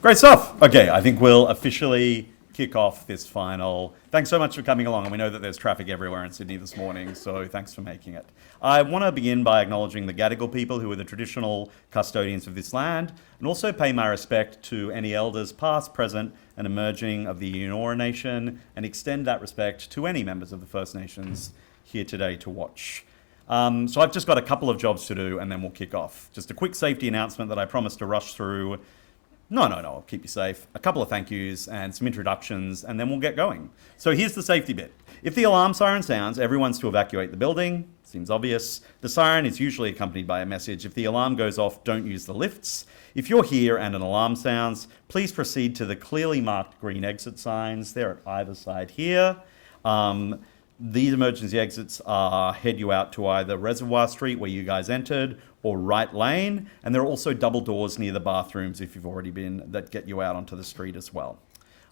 Great stuff. Okay, I think we'll officially kick off this final. Thanks so much for coming along, and we know that there's traffic everywhere in Sydney this morning, so thanks for making it. I want to begin by acknowledging the Gadigal people who are the traditional custodians of this land, and also pay my respect to any elders past, present, and emerging of the Eora Nation, and extend that respect to any members of the First Nations here today to watch. So I've just got a couple of jobs to do, and then we'll kick off. Just a quick safety announcement that I promised to rush through. No, I'll keep you safe. A couple of thank yous and some introductions, and then we'll get going. So here's the safety bit. If the alarm siren sounds, everyone's to evacuate the building. Seems obvious. The siren is usually accompanied by a message. If the alarm goes off, don't use the lifts. If you're here and an alarm sounds, please proceed to the clearly marked green exit signs. They're at either side here. These emergency exits head you out to either Reservoir Street, where you guys entered, or Right Lane. And there are also double doors near the bathrooms, if you've already been, that get you out onto the street as well.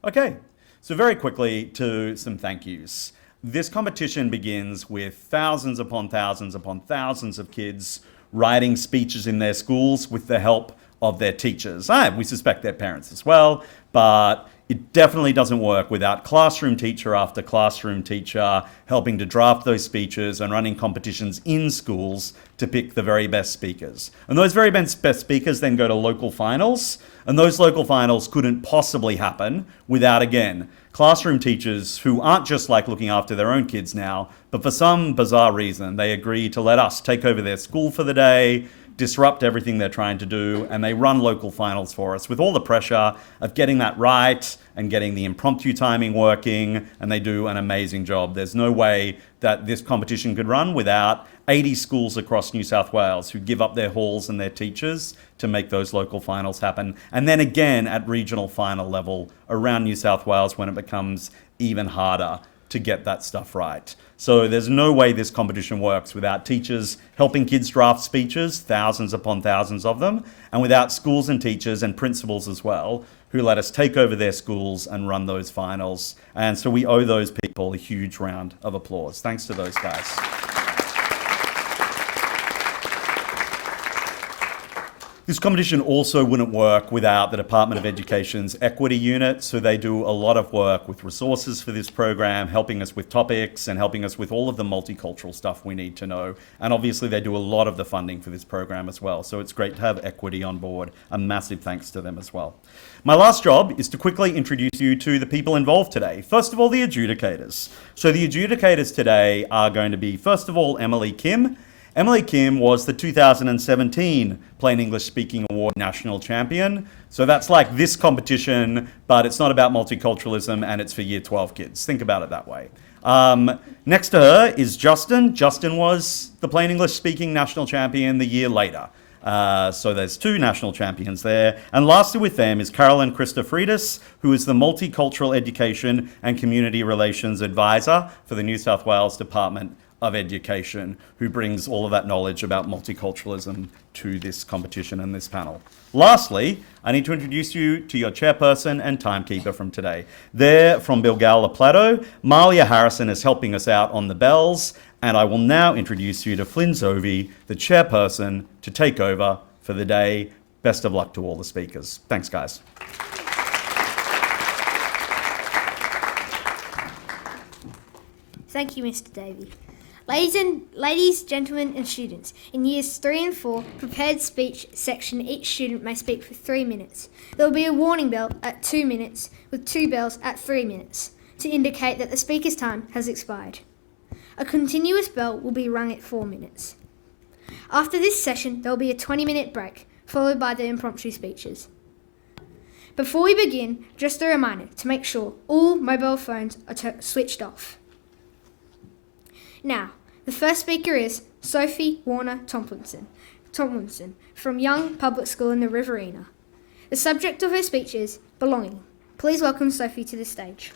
Okay, so very quickly to some thank yous. This competition begins with thousands upon thousands upon thousands of kids writing speeches in their schools with the help of their teachers. We suspect their parents as well, but it definitely doesn't work without classroom teacher after classroom teacher helping to draft those speeches and running competitions in schools to pick the very best speakers. And those very best speakers then go to local finals, and those local finals couldn't possibly happen without, again, classroom teachers who aren't just like looking after their own kids now, but for some bizarre reason, they agree to let us take over their school for the day, disrupt everything they're trying to do, and they run local finals for us with all the pressure of getting that right and getting the impromptu timing working, and they do an amazing job. There's no way that this competition could run without 80 schools across New South Wales who give up their halls and their teachers to make those local finals happen. And then again at regional final level around New South Wales when it becomes even harder to get that stuff right. So there's no way this competition works without teachers helping kids draft speeches, thousands upon thousands of them, and without schools and teachers and principals as well, who let us take over their schools and run those finals. And so we owe those people a huge round of applause. Thanks to those guys. This competition also wouldn't work without the Department of Education's equity unit. So they do a lot of work with resources for this program, helping us with topics and helping us with all of the multicultural stuff we need to know. And obviously they do a lot of the funding for this program as well. So it's great to have equity on board. A massive thanks to them as well. My last job is to quickly introduce you to the people involved today. First of all, the adjudicators. So the adjudicators today are going to be, first of all, Emily Kim. Emily Kim was the 2017 Plain English Speaking Award National Champion. So that's like this competition, but it's not about multiculturalism and it's for Year 12 kids. Think about it that way. Next to her is Justin. Justin was the Plain English Speaking National Champion the year later. So there's two national champions there. And lastly with them is Carolyn Christofridis, who is the Multicultural Education and Community Relations Advisor for the New South Wales Department of Education, who brings all of that knowledge about multiculturalism to this competition and this panel. Lastly, I need to introduce you to your chairperson and timekeeper from today. They're from Bilgola Plateau. Malia Harrison is helping us out on the bells, and I will now introduce you to Flynn Zovey, the chairperson, to take over for the day. Best of luck to all the speakers. Thanks, guys. Thank you, Mr. Davey. Ladies, gentlemen and students, in years 3 and 4, prepared speech section, each student may speak for 3 minutes. There will be a warning bell at 2 minutes with 2 bells at 3 minutes to indicate that the speaker's time has expired. A continuous bell will be rung at 4 minutes. After this session, there will be a 20-minute break, followed by the impromptu speeches. Before we begin, just a reminder to make sure all mobile phones are switched off. Now, the first speaker is Sophie Warner Tomlinson from Young Public School in the Riverina. The subject of her speech is belonging. Please welcome Sophie to the stage.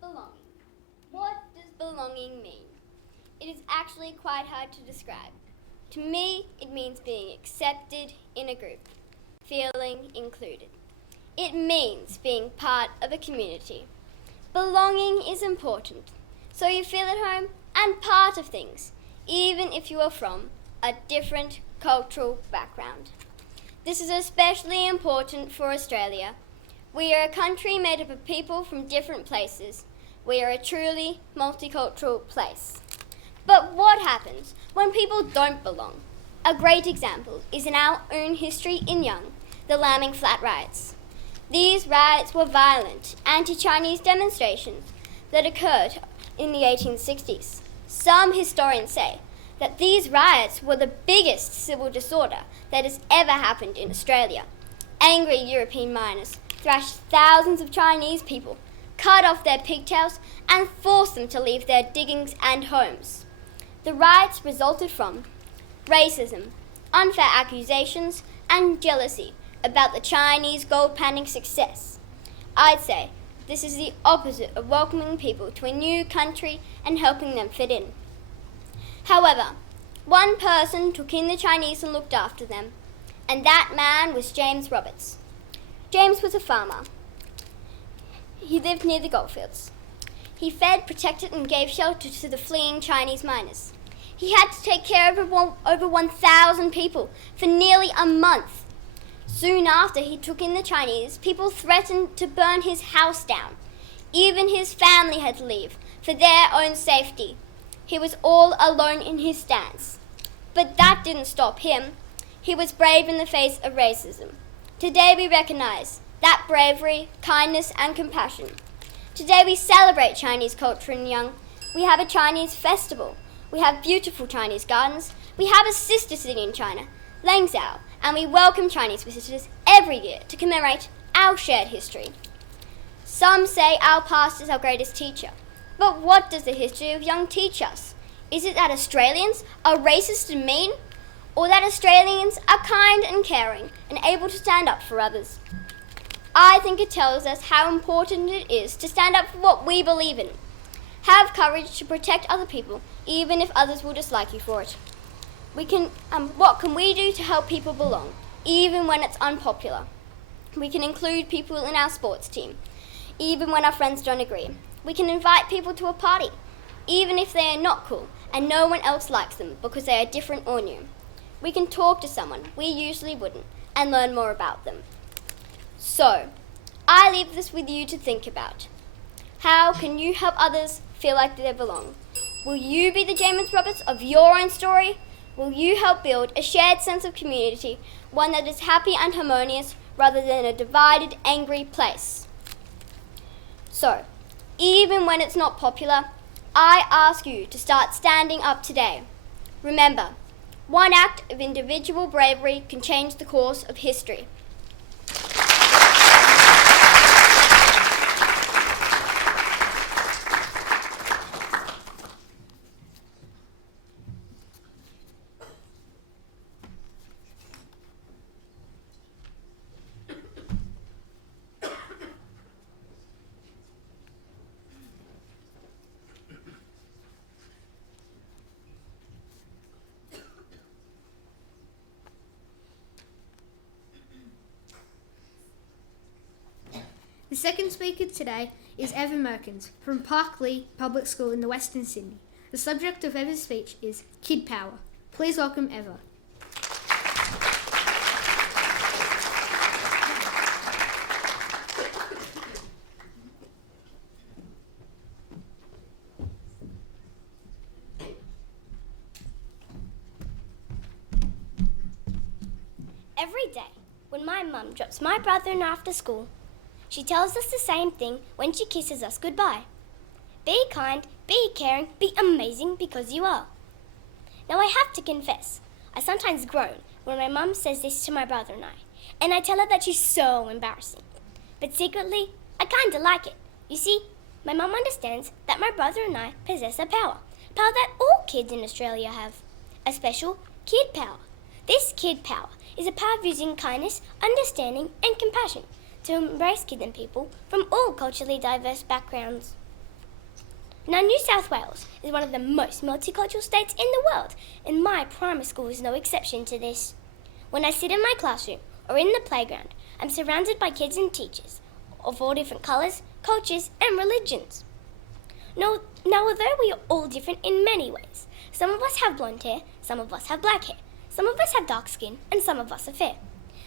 Belonging. What does belonging mean? It is actually quite hard to describe. To me, it means being accepted in a group, feeling included. It means being part of a community. Belonging is important, so you feel at home and part of things, even if you are from a different cultural background. This is especially important for Australia. We are a country made up of people from different places. We are a truly multicultural place. But what happens when people don't belong? A great example is in our own history in Young, the Lambing Flat riots. These riots were violent, anti-Chinese demonstrations that occurred in the 1860s. Some historians say that these riots were the biggest civil disorder that has ever happened in Australia. Angry European miners thrashed thousands of Chinese people, cut off their pigtails, and forced them to leave their diggings and homes. The riots resulted from racism, unfair accusations, and jealousy about the Chinese gold panning success. I'd say this is the opposite of welcoming people to a new country and helping them fit in. However, one person took in the Chinese and looked after them, and that man was James Roberts. James was a farmer. He lived near the goldfields. He fed, protected, and gave shelter to the fleeing Chinese miners. He had to take care of over 1,000 people for nearly a month. Soon after he took in the Chinese, people threatened to burn his house down. Even his family had to leave for their own safety. He was all alone in his stance. But that didn't stop him. He was brave in the face of racism. Today we recognize that bravery, kindness, and compassion. Today we celebrate Chinese culture in Young. We have a Chinese festival. We have beautiful Chinese gardens. We have a sister city in China, Langzhou, and we welcome Chinese visitors every year to commemorate our shared history. Some say our past is our greatest teacher. But what does the history of Young teach us? Is it that Australians are racist and mean? Or that Australians are kind and caring and able to stand up for others? I think it tells us how important it is to stand up for what we believe in. Have courage to protect other people, even if others will dislike you for it. What can we do to help people belong, even when it's unpopular? We can include people in our sports team, even when our friends don't agree. We can invite people to a party, even if they are not cool and no one else likes them because they are different or new. We can talk to someone we usually wouldn't and learn more about them. So, I leave this with you to think about. How can you help others feel like they belong? Will you be the James Roberts of your own story? Will you help build a shared sense of community, one that is happy and harmonious rather than a divided, angry place? So, even when it's not popular, I ask you to start standing up today. Remember, one act of individual bravery can change the course of history. The second speaker today is Eva Merkins from Park Lee Public School in the Western Sydney. The subject of Eva's speech is Kid Power. Please welcome Eva. Every day, when my mum drops my brother and I after school, she tells us the same thing when she kisses us goodbye. Be kind, be caring, be amazing because you are. Now I have to confess, I sometimes groan when my mum says this to my brother and I tell her that she's so embarrassing. But secretly, I kinda like it. You see, my mum understands that my brother and I possess a power that all kids in Australia have, a special kid power. This kid power is a power of using kindness, understanding and compassion to embrace kids and people from all culturally diverse backgrounds. Now, New South Wales is one of the most multicultural states in the world, and my primary school is no exception to this. When I sit in my classroom or in the playground, I'm surrounded by kids and teachers of all different colours, cultures and religions. Now, although we are all different in many ways, some of us have blonde hair, some of us have black hair, some of us have dark skin and some of us are fair.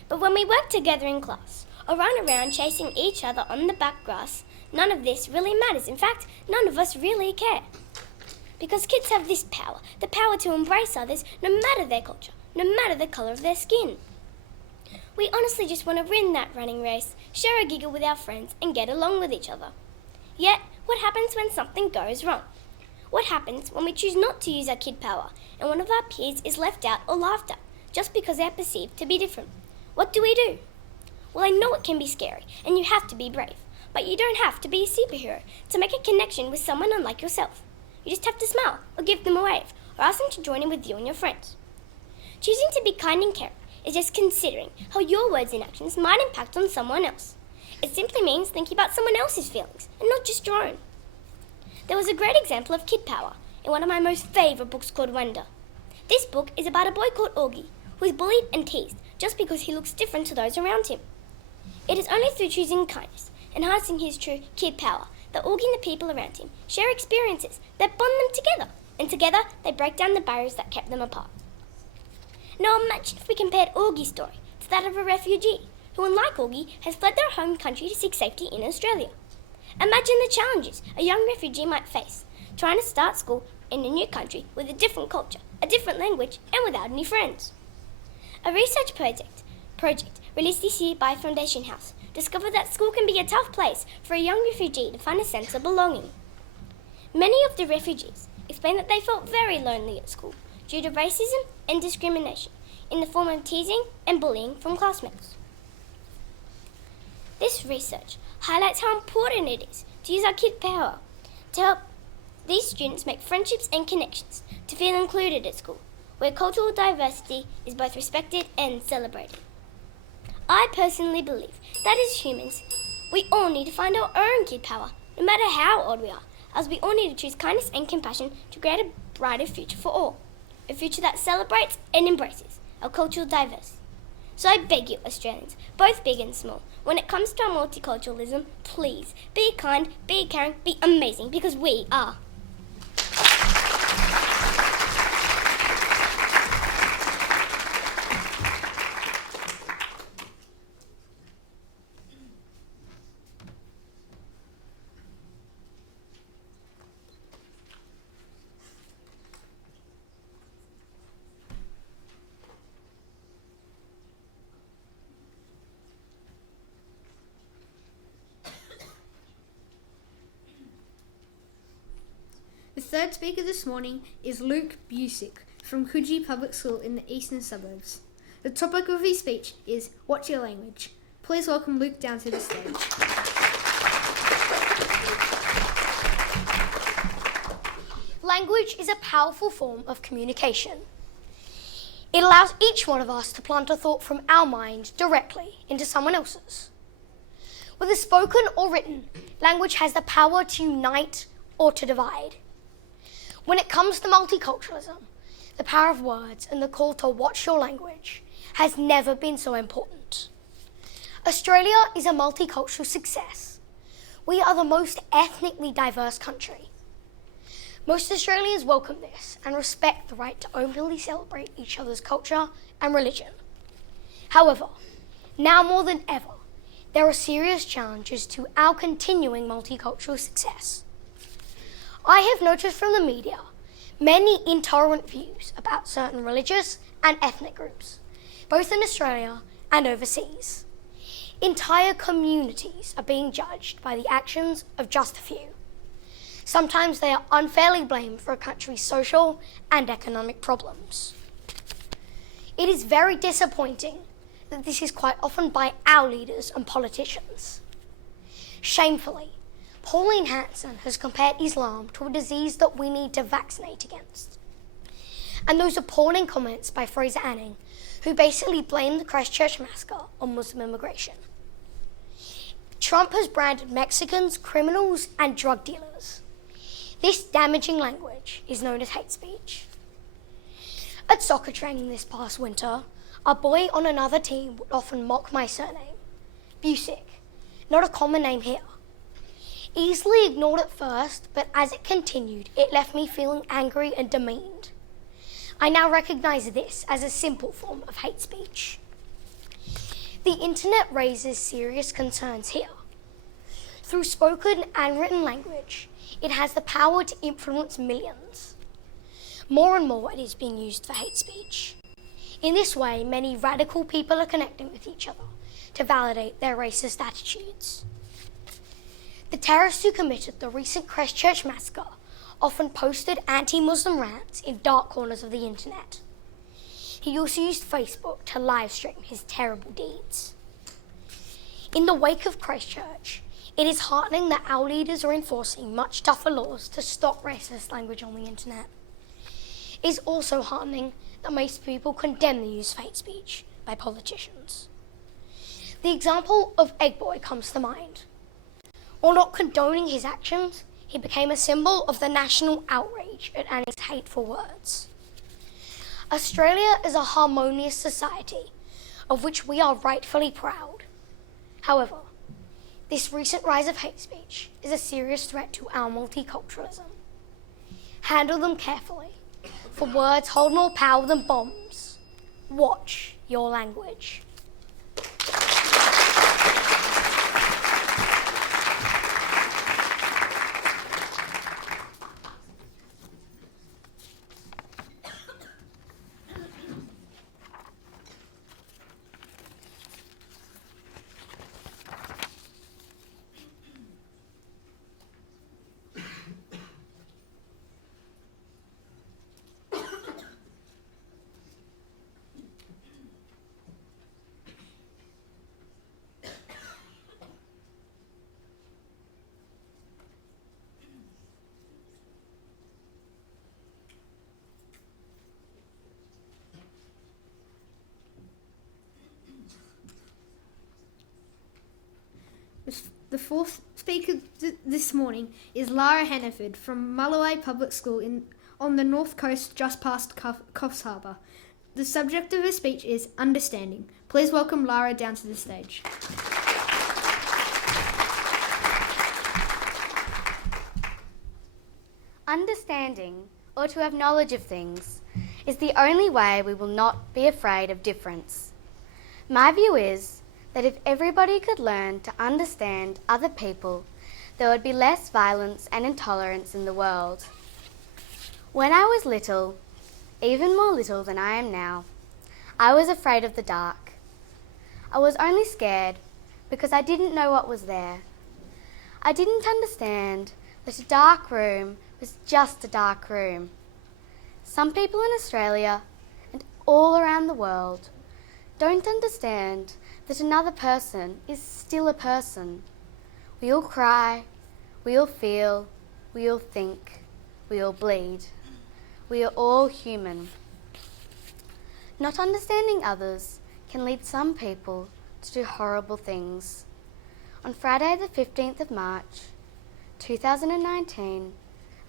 But when we work together in class or run around chasing each other on the back grass, none of this really matters. In fact, none of us really care. Because kids have this power, the power to embrace others no matter their culture, no matter the colour of their skin. We honestly just want to win that running race, share a giggle with our friends and get along with each other. Yet, what happens when something goes wrong? What happens when we choose not to use our kid power and one of our peers is left out or laughed at just because they are perceived to be different? What do we do? Well, I know it can be scary and you have to be brave, but you don't have to be a superhero to make a connection with someone unlike yourself. You just have to smile or give them a wave or ask them to join in with you and your friends. Choosing to be kind and caring is just considering how your words and actions might impact on someone else. It simply means thinking about someone else's feelings and not just your own. There was a great example of kid power in one of my most favourite books called Wonder. This book is about a boy called Augie who is bullied and teased just because he looks different to those around him. It is only through choosing kindness and harnessing his true kid power that Augie and the people around him share experiences that bond them together, and together they break down the barriers that kept them apart. Now imagine if we compared Augie's story to that of a refugee who, unlike Augie, has fled their home country to seek safety in Australia. Imagine the challenges a young refugee might face trying to start school in a new country with a different culture, a different language, and without any friends. A research project released this year by Foundation House discovered that school can be a tough place for a young refugee to find a sense of belonging. Many of the refugees explained that they felt very lonely at school due to racism and discrimination in the form of teasing and bullying from classmates. This research highlights how important it is to use our kid power to help these students make friendships and connections, to feel included at school, where cultural diversity is both respected and celebrated. I personally believe that as humans, we all need to find our own kid power, no matter how old we are, as we all need to choose kindness and compassion to create a brighter future for all, a future that celebrates and embraces our cultural diversity. So I beg you, Australians, both big and small, when it comes to our multiculturalism, please be kind, be caring, be amazing, because we are. The third speaker this morning is Luke Busick from Coogee Public School in the eastern suburbs. The topic of his speech is What's Your Language? Please welcome Luke down to the stage. Language is a powerful form of communication. It allows each one of us to plant a thought from our mind directly into someone else's. Whether spoken or written, language has the power to unite or to divide. When it comes to multiculturalism, the power of words and the call to watch your language has never been so important. Australia is a multicultural success. We are the most ethnically diverse country. Most Australians welcome this and respect the right to openly celebrate each other's culture and religion. However, now more than ever, there are serious challenges to our continuing multicultural success. I have noticed from the media many intolerant views about certain religious and ethnic groups, both in Australia and overseas. Entire communities are being judged by the actions of just a few. Sometimes they are unfairly blamed for a country's social and economic problems. It is very disappointing that this is quite often by our leaders and politicians. Shamefully, Pauline Hanson has compared Islam to a disease that we need to vaccinate against. And those appalling comments by Fraser Anning, who basically blamed the Christchurch massacre on Muslim immigration. Trump has branded Mexicans criminals and drug dealers. This damaging language is known as hate speech. At soccer training this past winter, a boy on another team would often mock my surname, Busick, not a common name here. Easily ignored at first, but as it continued, it left me feeling angry and demeaned. I now recognise this as a simple form of hate speech. The internet raises serious concerns here. Through spoken and written language, it has the power to influence millions. More and more it is being used for hate speech. In this way, many radical people are connecting with each other to validate their racist attitudes. The terrorists who committed the recent Christchurch massacre often posted anti-Muslim rants in dark corners of the internet. He also used Facebook to live stream his terrible deeds. In the wake of Christchurch, it is heartening that our leaders are enforcing much tougher laws to stop racist language on the internet. It is also heartening that most people condemn the use of hate speech by politicians. The example of Egg Boy comes to mind. While not condoning his actions, he became a symbol of the national outrage at Annie's hateful words. Australia is a harmonious society, of which we are rightfully proud. However, this recent rise of hate speech is a serious threat to our multiculturalism. Handle them carefully, for words hold more power than bombs. Watch your language. The fourth speaker this morning is Lara Hannaford from Mulloway Public School on the north coast just past Coffs Harbour. The subject of her speech is understanding. Please welcome Lara down to the stage. Understanding, or to have knowledge of things, is the only way we will not be afraid of difference. My view is that if everybody could learn to understand other people, there would be less violence and intolerance in the world. When I was little, even more little than I am now, I was afraid of the dark. I was only scared because I didn't know what was there. I didn't understand that a dark room was just a dark room. Some people in Australia and all around the world don't understand that another person is still a person. We all cry, we all feel, we all think, we all bleed. We are all human. Not understanding others can lead some people to do horrible things. On Friday the 15th of March, 2019,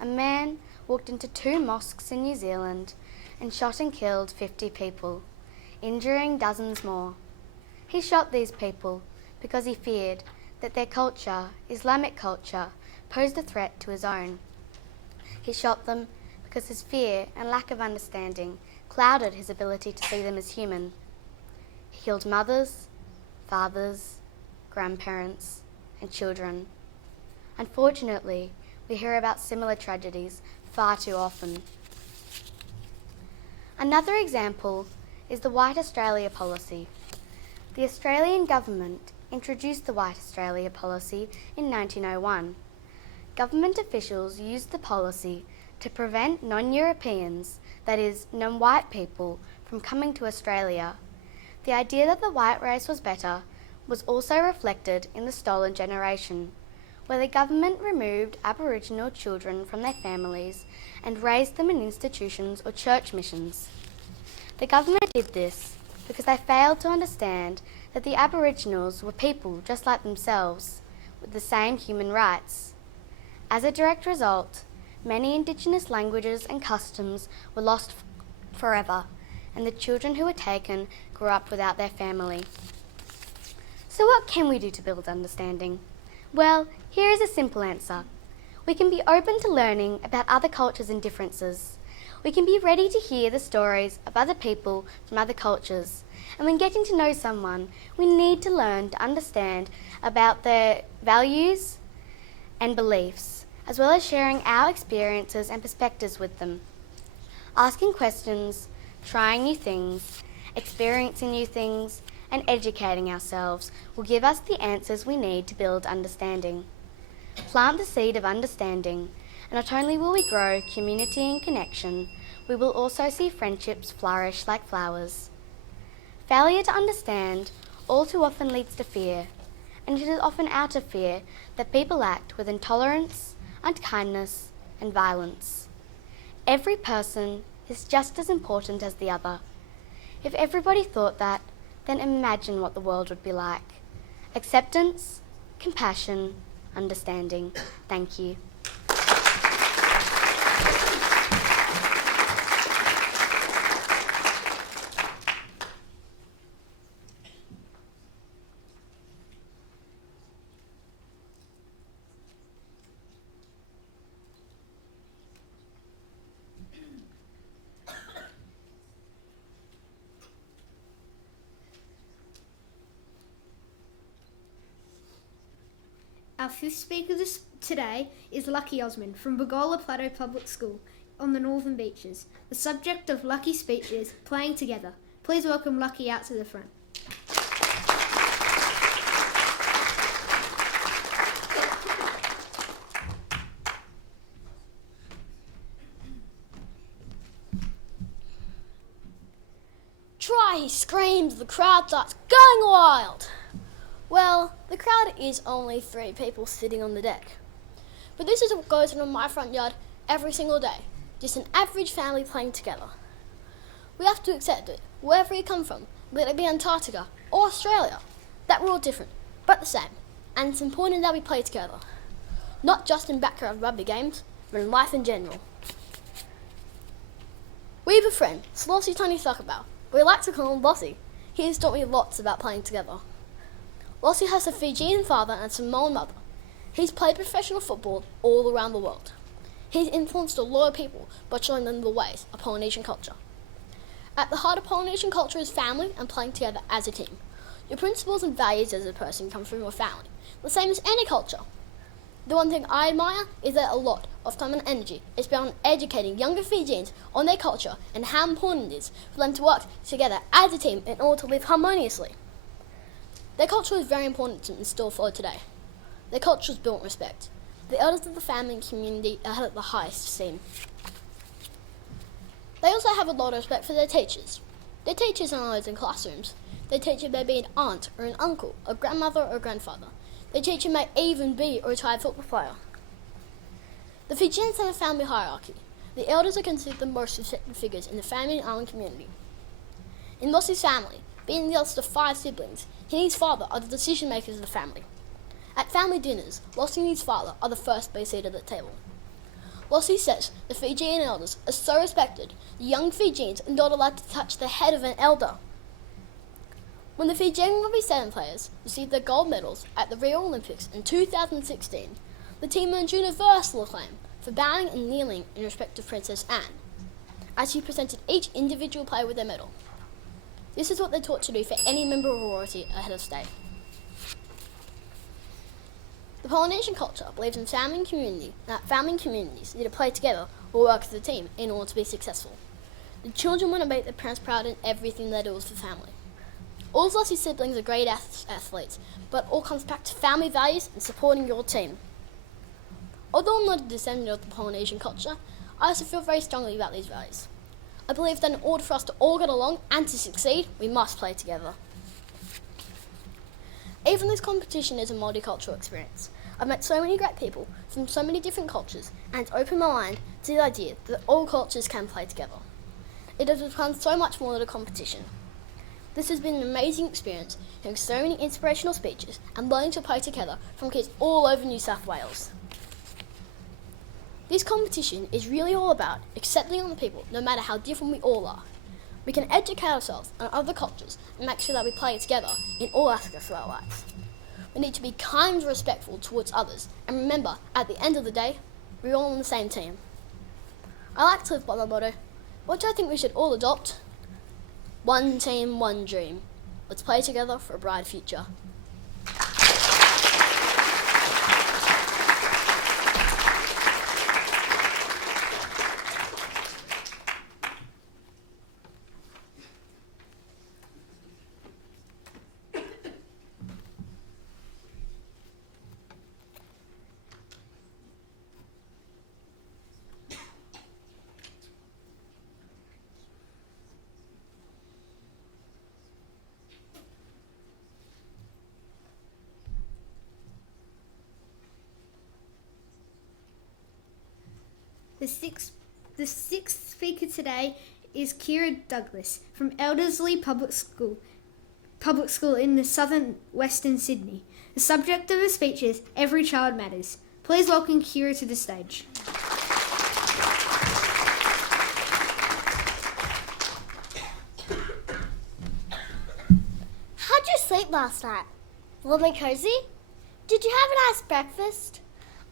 a man walked into 2 mosques in New Zealand and shot and killed 50 people, injuring dozens more. He shot these people because he feared that their culture, Islamic culture, posed a threat to his own. He shot them because his fear and lack of understanding clouded his ability to see them as human. He killed mothers, fathers, grandparents, and children. Unfortunately, we hear about similar tragedies far too often. Another example is the White Australia policy. The Australian government introduced the White Australia policy in 1901. Government officials used the policy to prevent non-Europeans, that is, non-white people, from coming to Australia. The idea that the white race was better was also reflected in the Stolen Generation, where the government removed Aboriginal children from their families and raised them in institutions or church missions. The government did this because they failed to understand that the Aboriginals were people just like themselves, with the same human rights. As a direct result, many Indigenous languages and customs were lost forever, and the children who were taken grew up without their family. So what can we do to build understanding? Well, here is a simple answer. We can be open to learning about other cultures and differences. We can be ready to hear the stories of other people from other cultures. And when getting to know someone, we need to learn to understand about their values and beliefs, as well as sharing our experiences and perspectives with them. Asking questions, trying new things, experiencing new things, and educating ourselves will give us the answers we need to build understanding. Plant the seed of understanding, and not only will we grow community and connection, we will also see friendships flourish like flowers. Failure to understand all too often leads to fear, and it is often out of fear that people act with intolerance, unkindness, and violence. Every person is just as important as the other. If everybody thought that, then imagine what the world would be like. Acceptance, compassion, understanding. Thank you. Our fifth speaker today is Lucky Osmond from Bogola Plateau Public School on the Northern Beaches. The subject of Lucky's speech is playing together. Please welcome Lucky out to the front. Try, he screams, the crowd starts going wild. Well, the crowd is only 3 people sitting on the deck. But this is what goes on in my front yard every single day. Just an average family playing together. We have to accept it, wherever you come from, whether it be Antarctica or Australia, that we're all different, but the same. And it's important that we play together. Not just in backyard rugby games, but in life in general. We have a friend, Slossie Tony Thuckerbow. We like to call him Lossie. He has taught me lots about playing together. Lossie has a Fijian father and a Samoan mother. He's played professional football all around the world. He's influenced a lot of people by showing them the ways of Polynesian culture. At the heart of Polynesian culture is family and playing together as a team. Your principles and values as a person come from your family, the same as any culture. The one thing I admire is that a lot of time and energy is spent on educating younger Fijians on their culture and how important it is for them to work together as a team in order to live harmoniously. Their culture is very important to instill for today. Their culture is built on respect. The elders of the family and community are held at the highest esteem. They also have a lot of respect for their teachers. Their teachers aren't always in classrooms. Their teacher may be an aunt or an uncle, a grandmother or a grandfather. Their teacher may even be a retired football player. The Fijians have a family hierarchy. The elders are considered the most respected figures in the family and island community. In Lossie's family, being the eldest of 5 siblings, he and his father are the decision makers of the family. At family dinners, Lossie and his father are the first to be seated at the table. Lossie says the Fijian elders are so respected, the young Fijians are not allowed to touch the head of an elder. When the Fijian Rugby 7 players received their gold medals at the Rio Olympics in 2016, the team earned universal acclaim for bowing and kneeling in respect of Princess Anne, as she presented each individual player with their medal. This is what they're taught to do for any member of royalty or head of state. The Polynesian culture believes in family and community, and that family and communities need to play together or work as a team in order to be successful. The children want to make their parents proud in everything they do as a family. All of Lossie's siblings are great athletes, but it all comes back to family values and supporting your team. Although I'm not a descendant of the Polynesian culture, I also feel very strongly about these values. I believe that in order for us to all get along and to succeed, we must play together. Even this competition is a multicultural experience. I've met so many great people from so many different cultures, and it's opened my mind to the idea that all cultures can play together. It has become so much more than a competition. This has been an amazing experience, hearing so many inspirational speeches and learning to play together from kids all over New South Wales. This competition is really all about accepting other people, no matter how different we all are. We can educate ourselves on other cultures and make sure that we play together in all aspects of our lives. We need to be kind and respectful towards others, and remember, at the end of the day, we're all on the same team. I like to live by my motto, which I think we should all adopt. One team, one dream. Let's play together for a bright future. The sixth speaker today is Kira Douglas from Elderslie Public School in the southern Western Sydney. The subject of her speech is Every Child Matters. Please welcome Kira to the stage. How'd you sleep last night? Warm and cozy? Did you have a nice breakfast?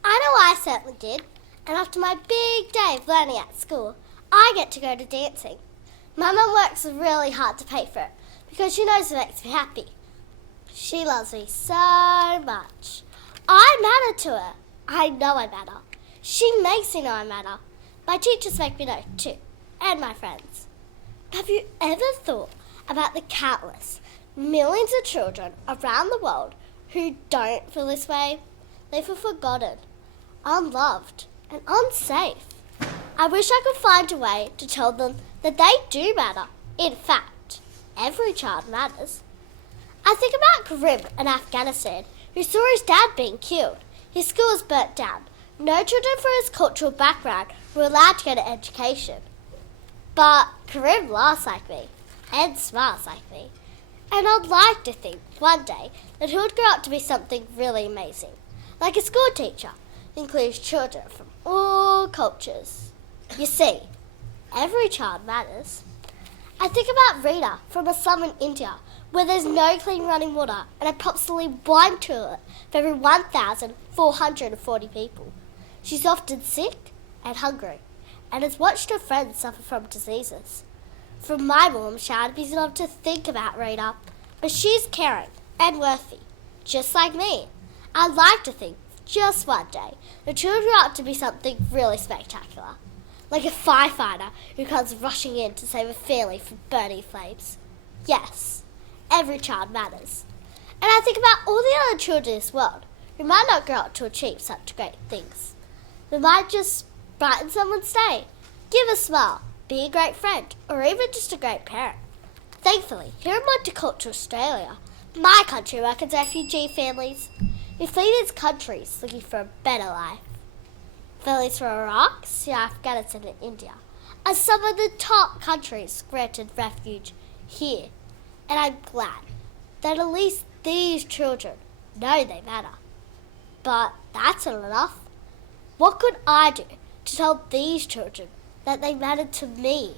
I know I certainly did. And after my big day of learning at school, I get to go to dancing. My mum works really hard to pay for it because she knows it makes me happy. She loves me so much. I matter to her. I know I matter. She makes me know I matter. My teachers make me know too, and my friends. Have you ever thought about the countless millions of children around the world who don't feel this way? They feel forgotten, unloved, and unsafe. I wish I could find a way to tell them that they do matter. In fact, every child matters. I think about Karim in Afghanistan, who saw his dad being killed. His school was burnt down. No children from his cultural background were allowed to go to education. But Karim laughs like me and smiles like me. And I'd like to think one day that he would grow up to be something really amazing, like a school teacher who includes children from all cultures. You see, every child matters. I think about Rita from a slum in India where there's no clean running water and approximately one toilet for every 1,440 people. She's often sick and hungry and has watched her friends suffer from diseases. From my mum, I'd be enough to think about Rita, but she's caring and worthy, just like me. I'd like to think just one day the children grow up to be something really spectacular, like a firefighter who comes rushing in to save a family from burning flames. Yes, every child matters. And I think about all the other children in this world who might not grow up to achieve such great things. They might just brighten someone's day, give a smile, be a great friend, or even just a great parent. Thankfully, here in Multicultural Australia, my country welcomes refugee families who flee these countries looking for a better life. Families from Iraq, Syria, Afghanistan, and India are some of the top countries granted refuge here. And I'm glad that at least these children know they matter. But that's not enough. What could I do to tell these children that they mattered to me?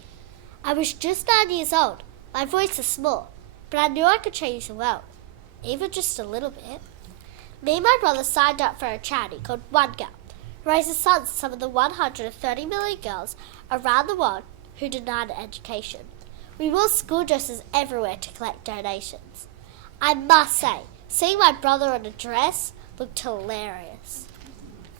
I was just 9 years old. My voice is small, but I knew I could change the world, even just a little bit. Me and my brother signed up for a charity called One Girl, who raises funds for some of the 130 million girls around the world who denied an education. We wore school dresses everywhere to collect donations. I must say, seeing my brother in a dress looked hilarious.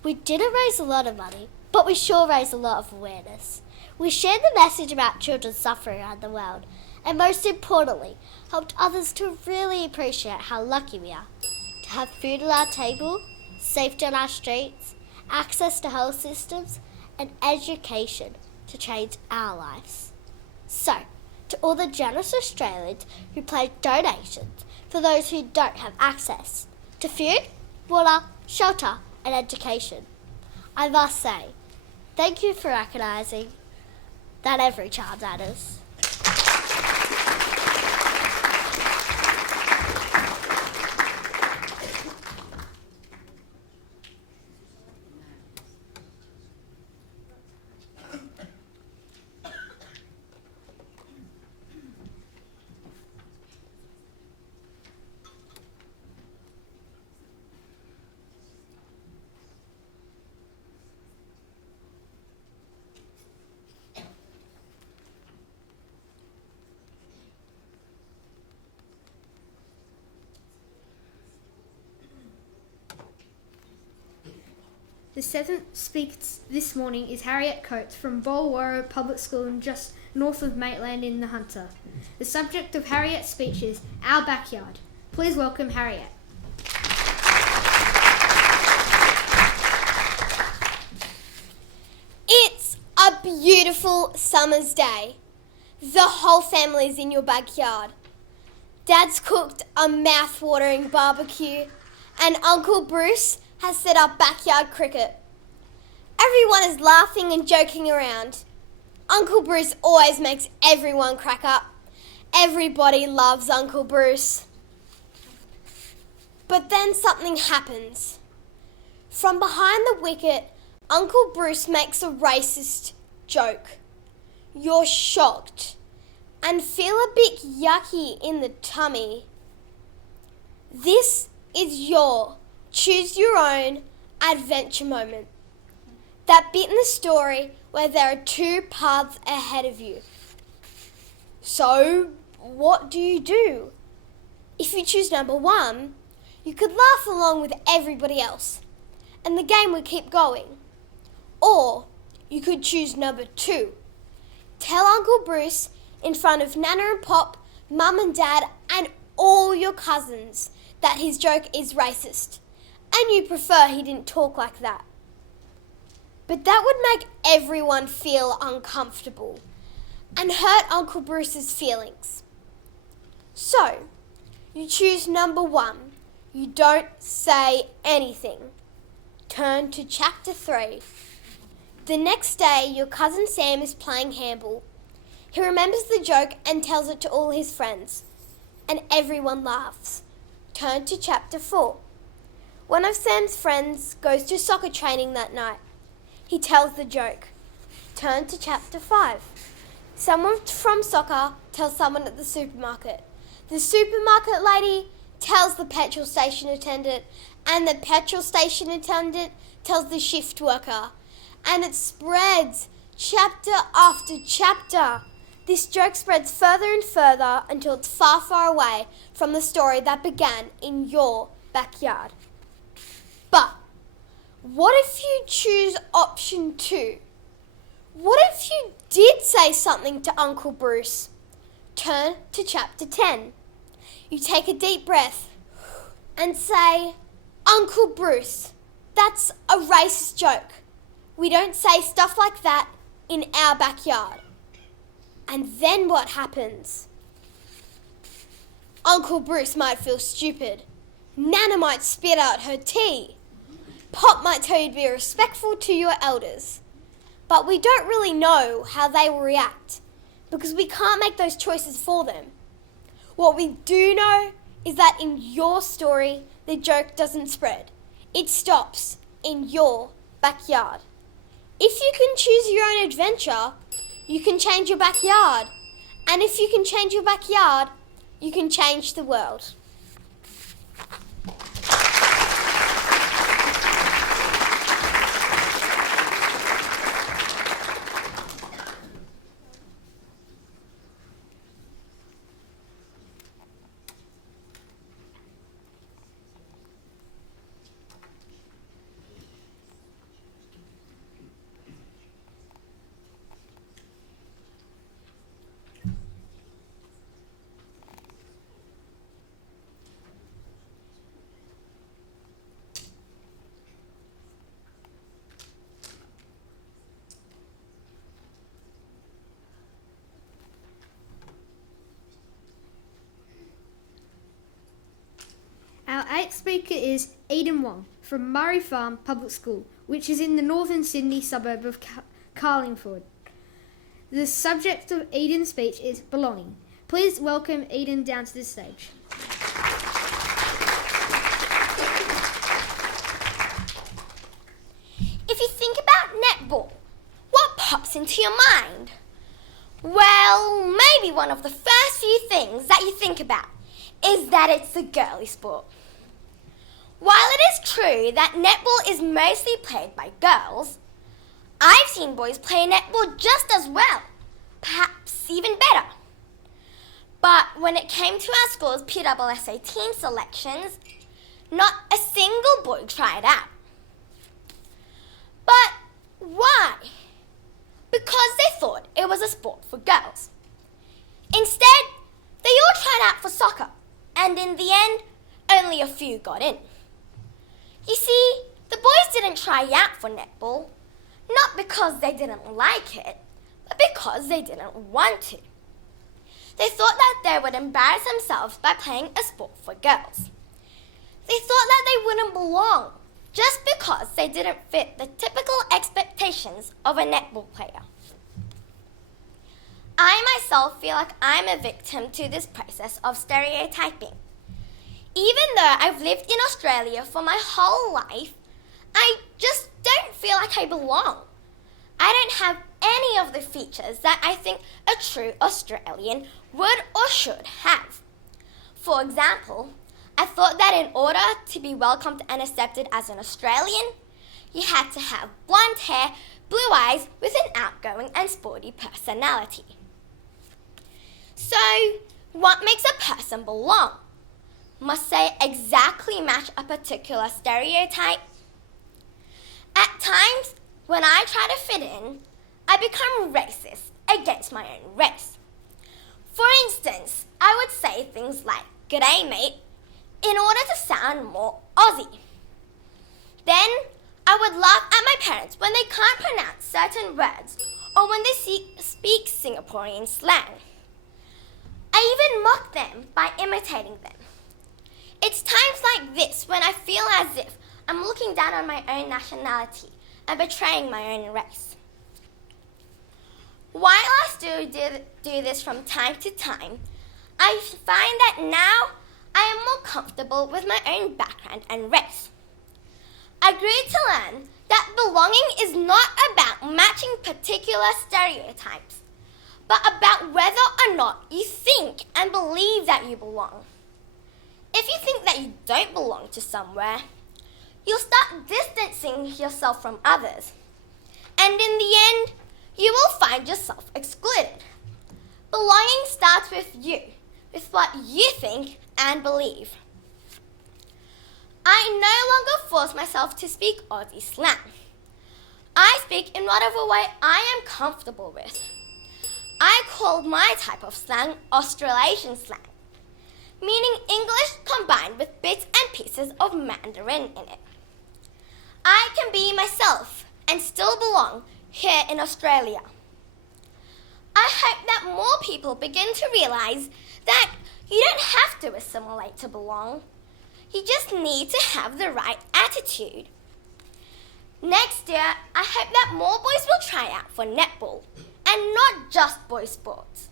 We didn't raise a lot of money, but we sure raised a lot of awareness. We shared the message about children suffering around the world, and most importantly, helped others to really appreciate how lucky we are to have food at our table, safety on our streets, access to health systems, and education to change our lives. So, to all the generous Australians who pledge donations for those who don't have access to food, water, shelter, and education, I must say, thank you for recognising that every child matters. The seventh speaker this morning is Harriet Coates from Bulwarrow Public School just north of Maitland in the Hunter. The subject of Harriet's speech is Our Backyard. Please welcome Harriet. It's a beautiful summer's day. The whole family's in your backyard. Dad's cooked a mouth-watering barbecue and Uncle Bruce has set up backyard cricket. Everyone is laughing and joking around. Uncle Bruce always makes everyone crack up. Everybody loves Uncle Bruce. But then something happens. From behind the wicket, Uncle Bruce makes a racist joke. You're shocked and feel a bit yucky in the tummy. This is your choose your own adventure moment. That bit in the story where there are two paths ahead of you. So, what do you do? If you choose number one, you could laugh along with everybody else and the game would keep going. Or you could choose number two. Tell Uncle Bruce in front of Nana and Pop, Mum and Dad and all your cousins that his joke is racist and you prefer he didn't talk like that. But that would make everyone feel uncomfortable and hurt Uncle Bruce's feelings. So, you choose number one. You don't say anything. Turn to chapter 3. The next day, your cousin Sam is playing handball. He remembers the joke and tells it to all his friends, and everyone laughs. Turn to chapter 4. One of Sam's friends goes to soccer training that night. He tells the joke. Turn to chapter 5. Someone from soccer tells someone at the supermarket. The supermarket lady tells the petrol station attendant, and the petrol station attendant tells the shift worker. And it spreads, chapter after chapter. This joke spreads further and further until it's far, far away from the story that began in your backyard. But what if you choose option 2? What if you did say something to Uncle Bruce? Turn to chapter 10. You take a deep breath and say, Uncle Bruce, that's a racist joke. We don't say stuff like that in our backyard. And then what happens? Uncle Bruce might feel stupid. Nana might spit out her tea. Pop might tell you to be respectful to your elders. But we don't really know how they will react because we can't make those choices for them. What we do know is that in your story, the joke doesn't spread. It stops in your backyard. If you can choose your own adventure, you can change your backyard. And if you can change your backyard, you can change the world. Our eighth speaker is Eden Wong from Murray Farm Public School, which is in the northern Sydney suburb of Carlingford. The subject of Eden's speech is belonging. Please welcome Eden down to the stage. If you think about netball, what pops into your mind? Well, maybe one of the first few things that you think about is that it's a girly sport. While it is true that netball is mostly played by girls, I've seen boys play netball just as well, perhaps even better. But when it came to our school's PWSA team selections, not a single boy tried out. But why? Because they thought it was a sport for girls. Instead, they all tried out for soccer, and in the end, only a few got in. You see, the boys didn't try out for netball, not because they didn't like it, but because they didn't want to. They thought that they would embarrass themselves by playing a sport for girls. They thought that they wouldn't belong just because they didn't fit the typical expectations of a netball player. I myself feel like I'm a victim to this process of stereotyping. Even though I've lived in Australia for my whole life, I just don't feel like I belong. I don't have any of the features that I think a true Australian would or should have. For example, I thought that in order to be welcomed and accepted as an Australian, you had to have blonde hair, blue eyes, with an outgoing and sporty personality. So, what makes a person belong? Must they exactly match a particular stereotype? At times, when I try to fit in, I become racist against my own race. For instance, I would say things like, "G'day mate," in order to sound more Aussie. Then, I would laugh at my parents when they can't pronounce certain words or when they speak Singaporean slang. I even mock them by imitating them. It's times like this when I feel as if I'm looking down on my own nationality and betraying my own race. While I still do this from time to time, I find that now I am more comfortable with my own background and race. I grew to learn that belonging is not about matching particular stereotypes, but about whether or not you think and believe that you belong. If you think that you don't belong to somewhere, you'll start distancing yourself from others. And in the end, you will find yourself excluded. Belonging starts with you, with what you think and believe. I no longer force myself to speak Aussie slang. I speak in whatever way I am comfortable with. I call my type of slang Australasian slang, meaning English combined with bits and pieces of Mandarin in it. I can be myself and still belong here in Australia. I hope that more people begin to realise that you don't have to assimilate to belong. You just need to have the right attitude. Next year, I hope that more boys will try out for netball and not just boys' sports.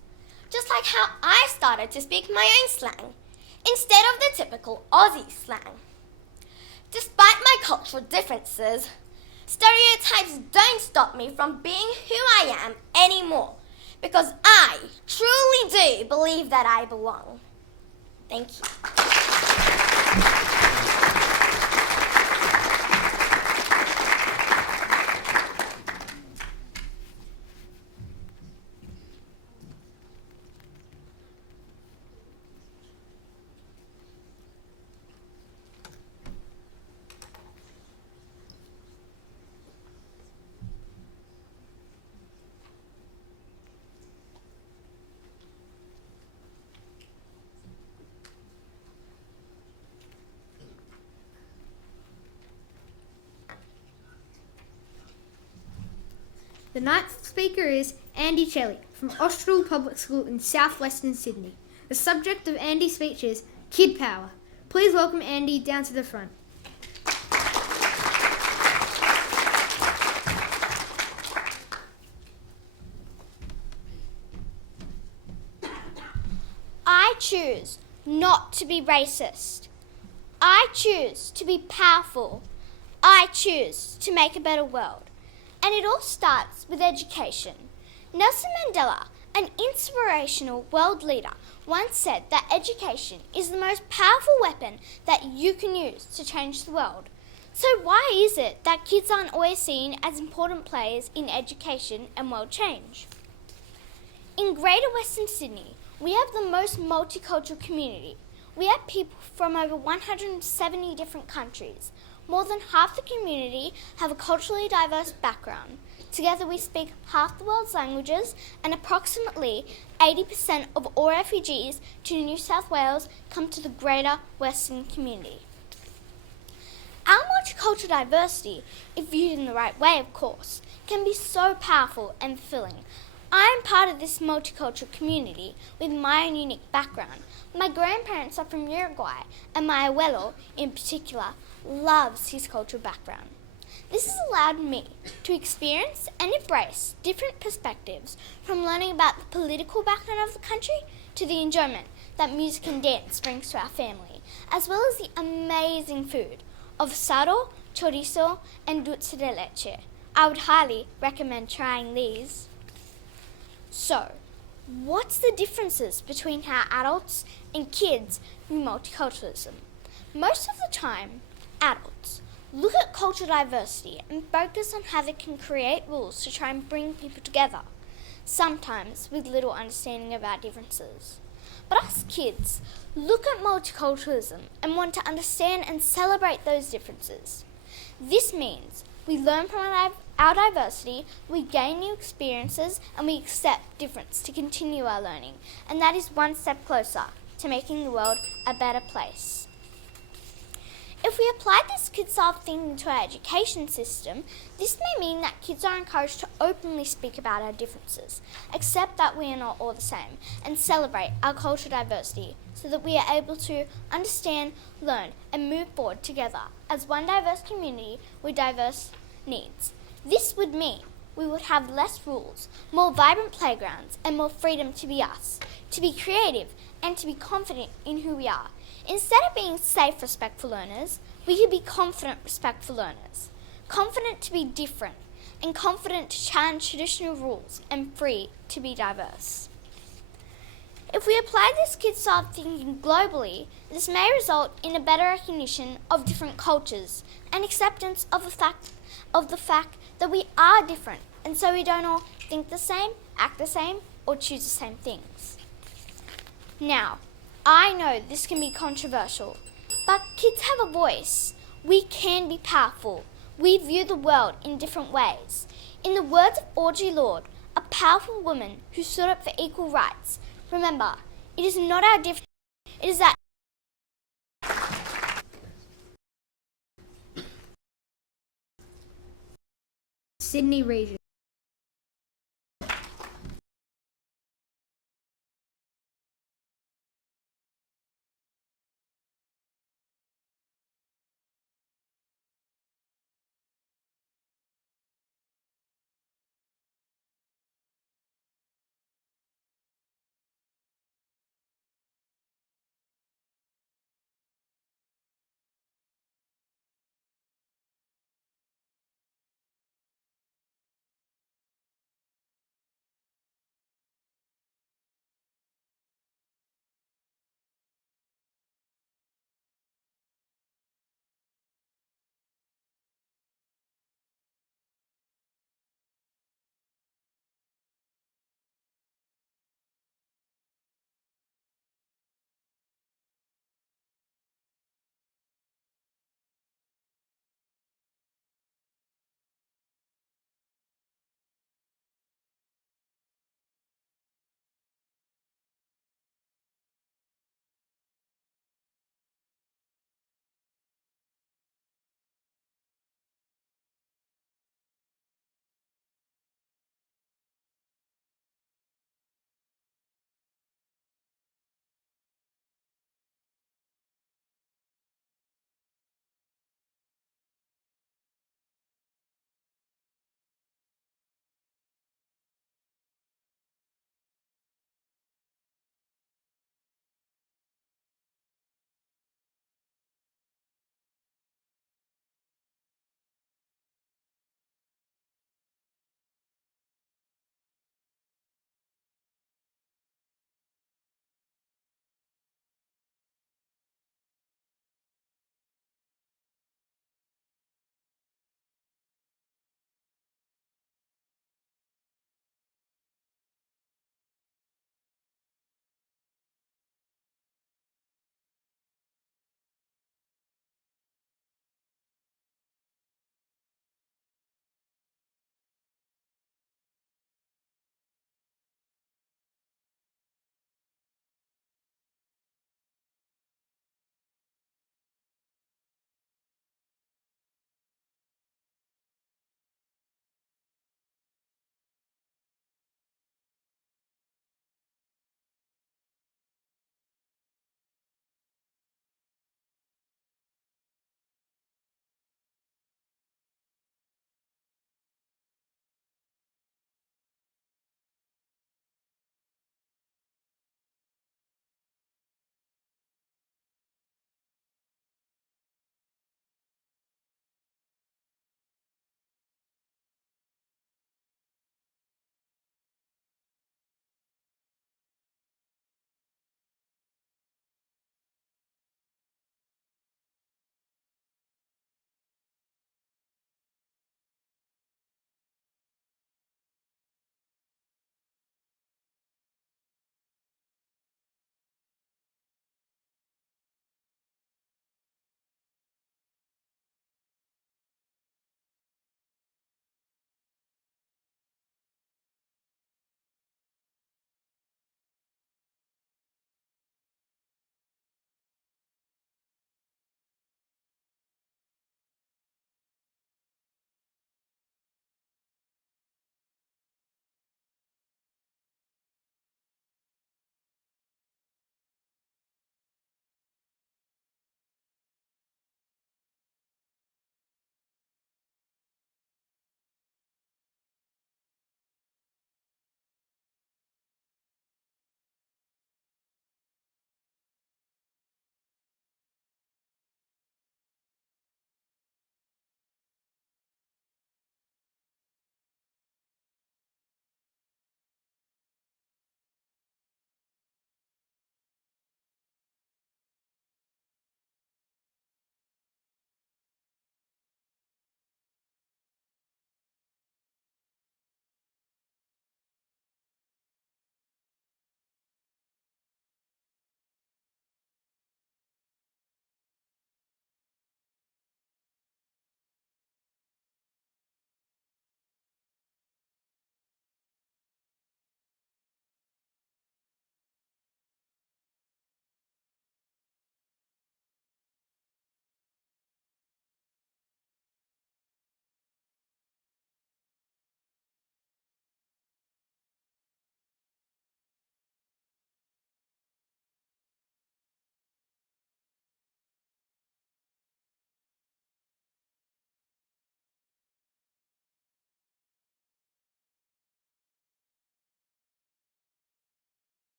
Just like how I started to speak my own slang instead of the typical Aussie slang. Despite my cultural differences, stereotypes don't stop me from being who I am anymore, because I truly do believe that I belong. Thank you. The ninth speaker is Andy Shelley from Austral Public School in southwestern Sydney. The subject of Andy's speech is Kid Power. Please welcome Andy down to the front. I choose not to be racist. I choose to be powerful. I choose to make a better world. And it all starts with education. Nelson Mandela, an inspirational world leader, once said that education is the most powerful weapon that you can use to change the world. So why is it that kids aren't always seen as important players in education and world change? In Greater Western Sydney, we have the most multicultural community. We have people from over 170 different countries. More than half the community have a culturally diverse background. Together we speak half the world's languages, and approximately 80% of all refugees to New South Wales come to the greater Western community. Our multicultural diversity, if viewed in the right way of course, can be so powerful and fulfilling. I am part of this multicultural community with my own unique background. My grandparents are from Uruguay, and my abuelo, in particular, loves his cultural background. This has allowed me to experience and embrace different perspectives, from learning about the political background of the country to the enjoyment that music and dance brings to our family, as well as the amazing food of asado, chorizo, and dulce de leche. I would highly recommend trying these. So, what's the differences between how adults and kids view multiculturalism? Most of the time, adults look at cultural diversity and focus on how they can create rules to try and bring people together, sometimes with little understanding of our differences. But us kids look at multiculturalism and want to understand and celebrate those differences. This means we learn from our diversity, we gain new experiences, and we accept difference to continue our learning. And that is one step closer to making the world a better place. If we apply this kid-solved thinking to our education system, this may mean that kids are encouraged to openly speak about our differences, accept that we are not all the same, and celebrate our cultural diversity so that we are able to understand, learn, and move forward together as one diverse community with diverse needs. This would mean we would have less rules, more vibrant playgrounds, and more freedom to be us, to be creative, and to be confident in who we are. Instead of being safe, respectful learners, we could be confident, respectful learners. Confident to be different, and confident to challenge traditional rules, and free to be diverse. If we apply this kid-solved thinking globally, this may result in a better recognition of different cultures and acceptance of the fact that we are different, and so we don't all think the same, act the same, or choose the same things. Now, I know this can be controversial, but kids have a voice. We can be powerful. We view the world in different ways. In the words of Audre Lorde, a powerful woman who stood up for equal rights, remember, it is not our difference, it is that Sydney region.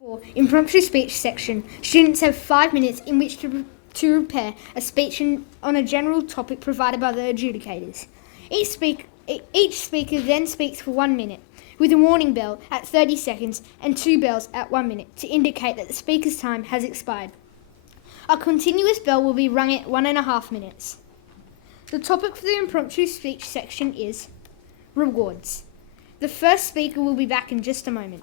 For impromptu speech section, students have 5 minutes in which to prepare a speech on a general topic provided by the adjudicators. Each speaker then speaks for 1 minute, with a warning bell at 30 seconds and 2 bells at 1 minute to indicate that the speaker's time has expired. A continuous bell will be rung at 1.5 minutes. The topic for the impromptu speech section is rewards. The first speaker will be back in just a moment.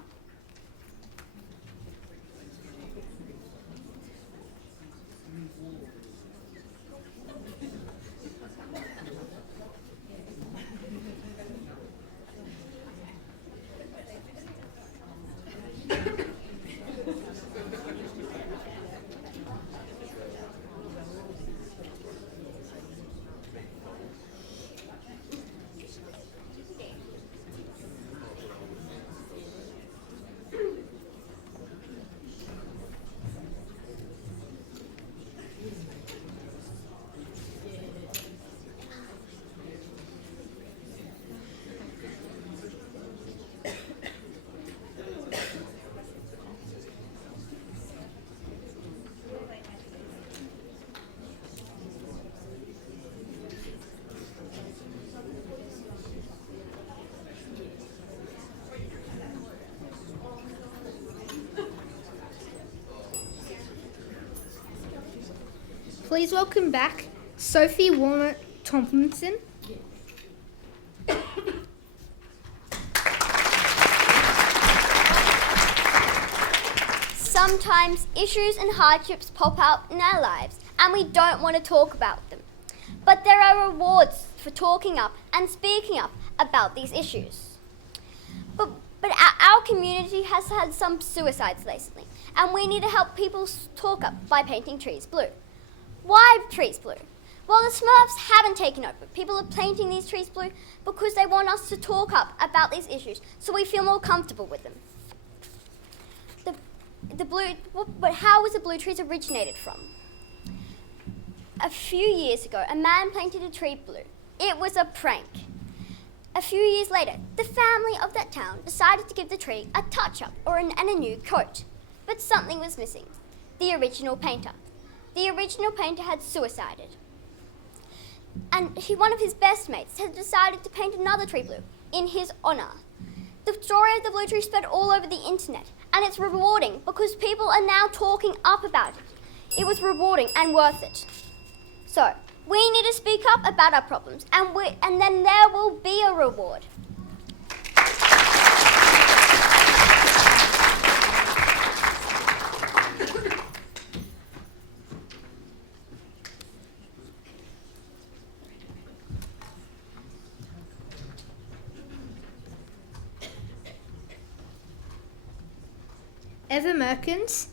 Please welcome back Sophie Warner Tomlinson. Sometimes issues and hardships pop up in our lives and we don't want to talk about them. But there are rewards for talking up and speaking up about these issues. But our community has had some suicides recently and we need to help people talk up by painting trees blue. Why trees blue? Well, the Smurfs haven't taken over. People are painting these trees blue because they want us to talk up about these issues so we feel more comfortable with them. But how was the blue trees originated from? A few years ago, a man painted a tree blue. It was a prank. A few years later, the family of that town decided to give the tree a touch-up and a new coat. But something was missing. The original painter. The original painter had suicided. And one of his best mates had decided to paint another tree blue in his honour. The story of the blue tree spread all over the internet, and it's rewarding because people are now talking up about it. It was rewarding and worth it. So, we need to speak up about our problems, and then there will be a reward. Eva Merkins.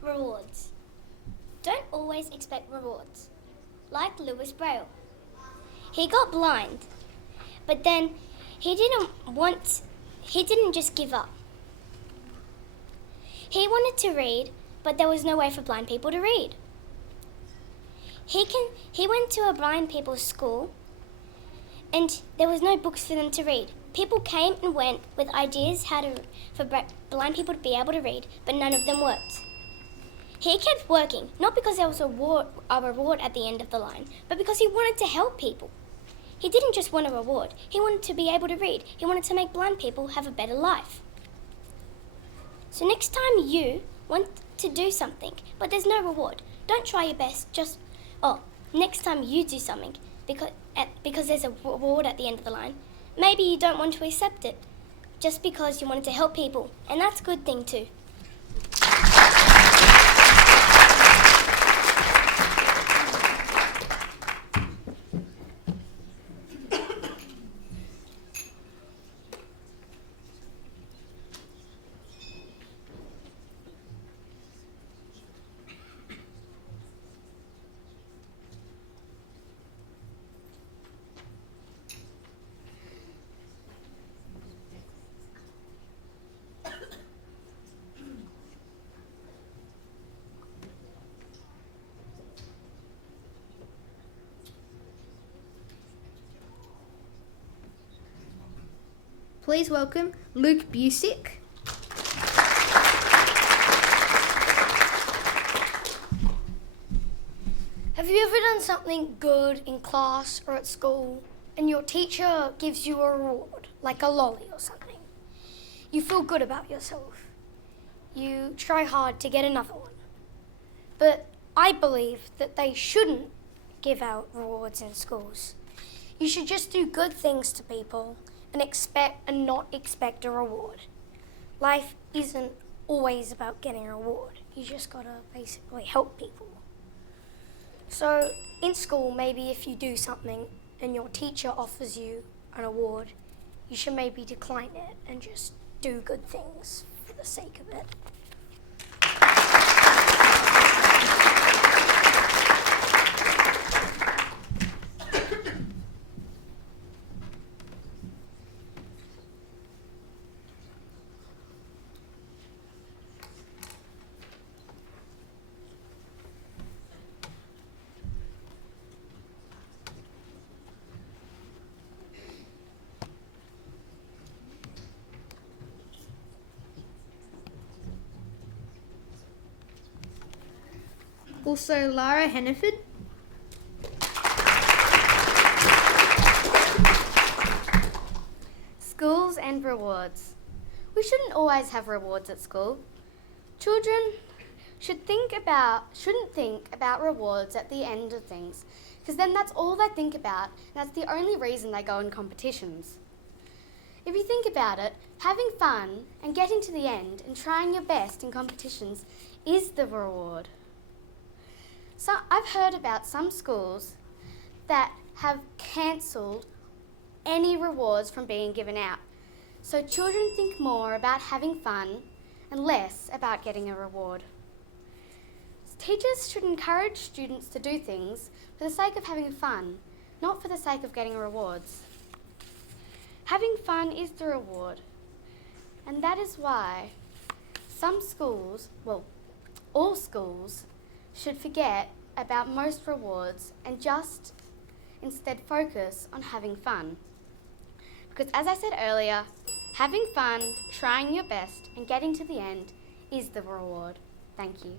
Rewards. Don't always expect rewards. Like Lewis Braille. He got blind, but then he didn't just give up. He wanted to read, but there was no way for blind people to read. He went to a blind people's school and there was no books for them to read. People came and went with ideas for blind people to be able to read, but none of them worked. He kept working, not because there was a reward at the end of the line, but because he wanted to help people. He didn't just want a reward, he wanted to be able to read. He wanted to make blind people have a better life. So next time you want to do something, but there's no reward, don't try your best, next time you do something, because there's a reward at the end of the line, maybe you don't want to accept it, just because you wanted to help people, and that's a good thing too. Please welcome Luke Busick. Have you ever done something good in class or at school and your teacher gives you a reward, like a lolly or something? You feel good about yourself. You try hard to get another one. But I believe that they shouldn't give out rewards in schools. You should just do good things to people and not expect a reward. Life isn't always about getting a reward. You just gotta basically help people. So in school, maybe if you do something and your teacher offers you an award, you should maybe decline it and just do good things for the sake of it. Also, Lara Henneford. Schools and rewards. We shouldn't always have rewards at school. Children shouldn't think about rewards at the end of things, because then that's all they think about, and that's the only reason they go in competitions. If you think about it, having fun and getting to the end and trying your best in competitions is the reward. So I've heard about some schools that have cancelled any rewards from being given out. So children think more about having fun and less about getting a reward. Teachers should encourage students to do things for the sake of having fun, not for the sake of getting rewards. Having fun is the reward, and that is why some schools, all schools, should forget about most rewards and just instead focus on having fun. Because as I said earlier, having fun, trying your best and getting to the end is the reward. Thank you.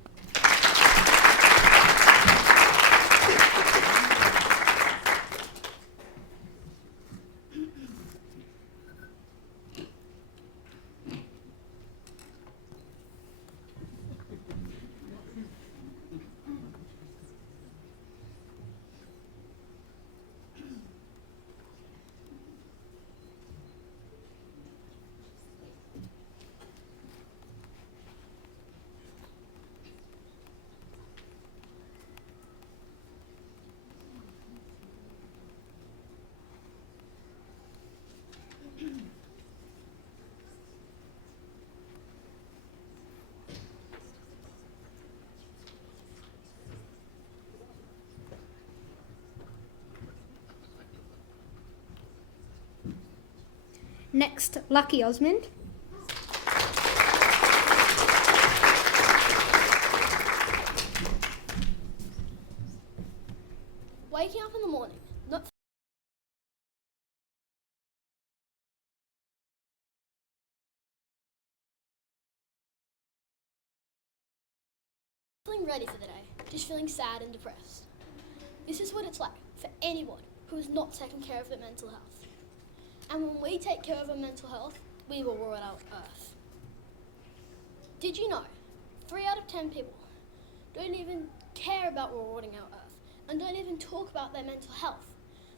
Next, Lucky Osmond. Waking up in the morning, not feeling ready for the day, just feeling sad and depressed. This is what it's like for anyone who is not taking care of their mental health. And when we take care of our mental health, we will reward our earth. Did you know 3 out of 10 people don't even care about rewarding our earth and don't even talk about their mental health?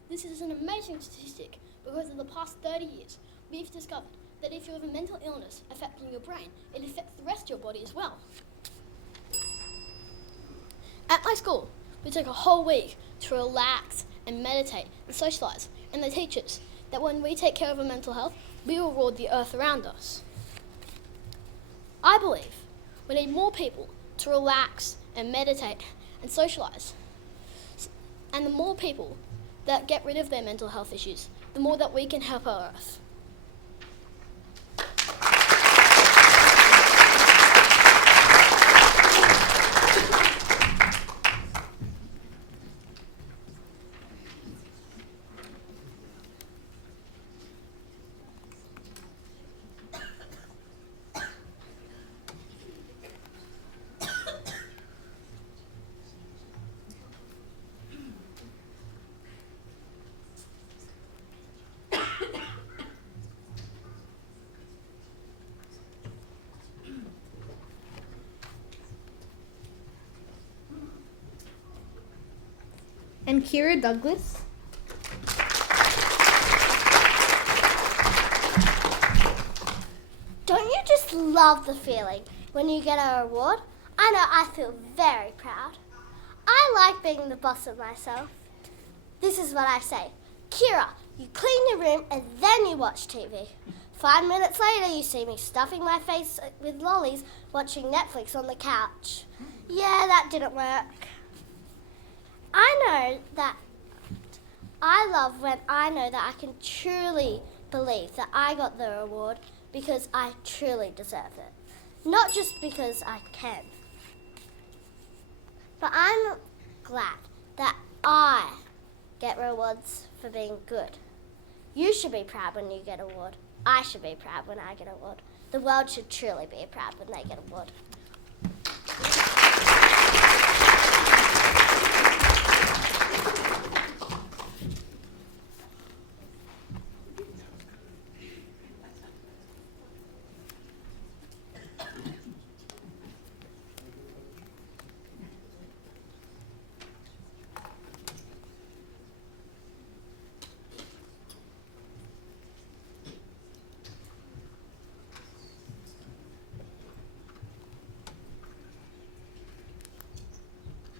This is an amazing statistic because in the past 30 years, we've discovered that if you have a mental illness affecting your brain, it affects the rest of your body as well. At my school, we take a whole week to relax and meditate and socialise, and they teach us that when we take care of our mental health, we reward the earth around us. I believe we need more people to relax and meditate and socialise. And the more people that get rid of their mental health issues, the more that we can help our earth. and Kira Douglas. Don't you just love the feeling when you get a reward? I know I feel very proud. I like being the boss of myself. This is what I say. Kira, you clean your room and then you watch TV. 5 minutes later, you see me stuffing my face with lollies watching Netflix on the couch. Yeah, that didn't work. I know that I love when I know that I can truly believe that I got the reward because I truly deserve it. Not just because I can. But I'm glad that I get rewards for being good. You should be proud when you get an award. I should be proud when I get an award. The world should truly be proud when they get an award.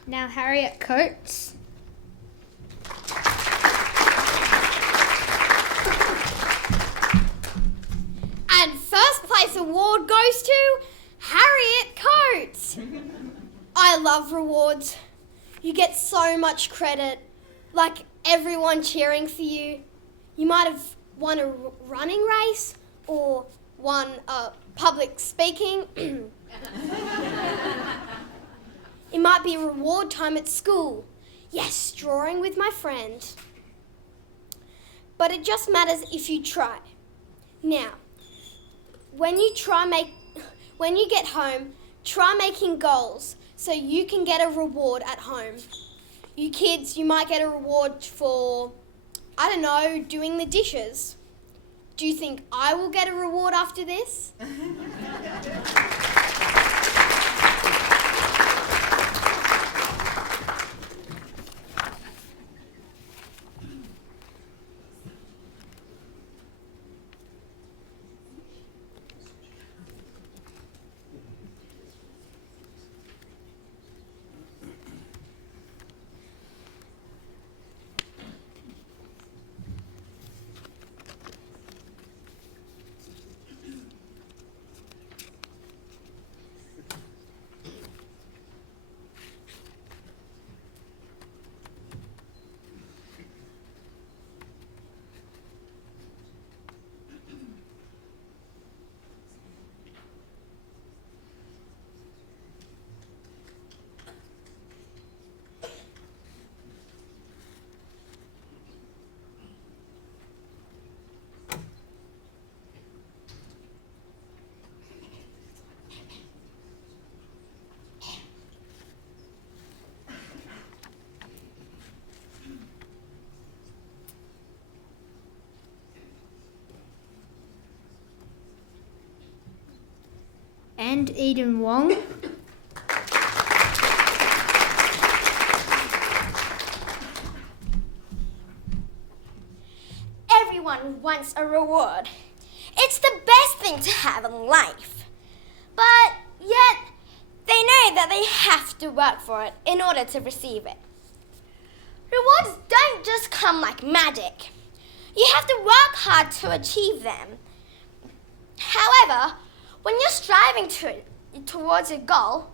Now Harriet Coates. And first place award goes to Harriet Coates. I love rewards. You get so much credit, like everyone cheering for you. You might have won a running race or won public speaking. It might be reward time at school. Yes, drawing with my friend. But it just matters if you try. Now, when you get home, try making goals so you can get a reward at home. You kids, you might get a reward for, I don't know, doing the dishes. Do you think I will get a reward after this? And Eden Wong. Everyone wants a reward. It's the best thing to have in life. But yet, they know that they have to work for it in order to receive it. Rewards don't just come like magic. You have to work hard to achieve them. However, when you're striving towards a goal,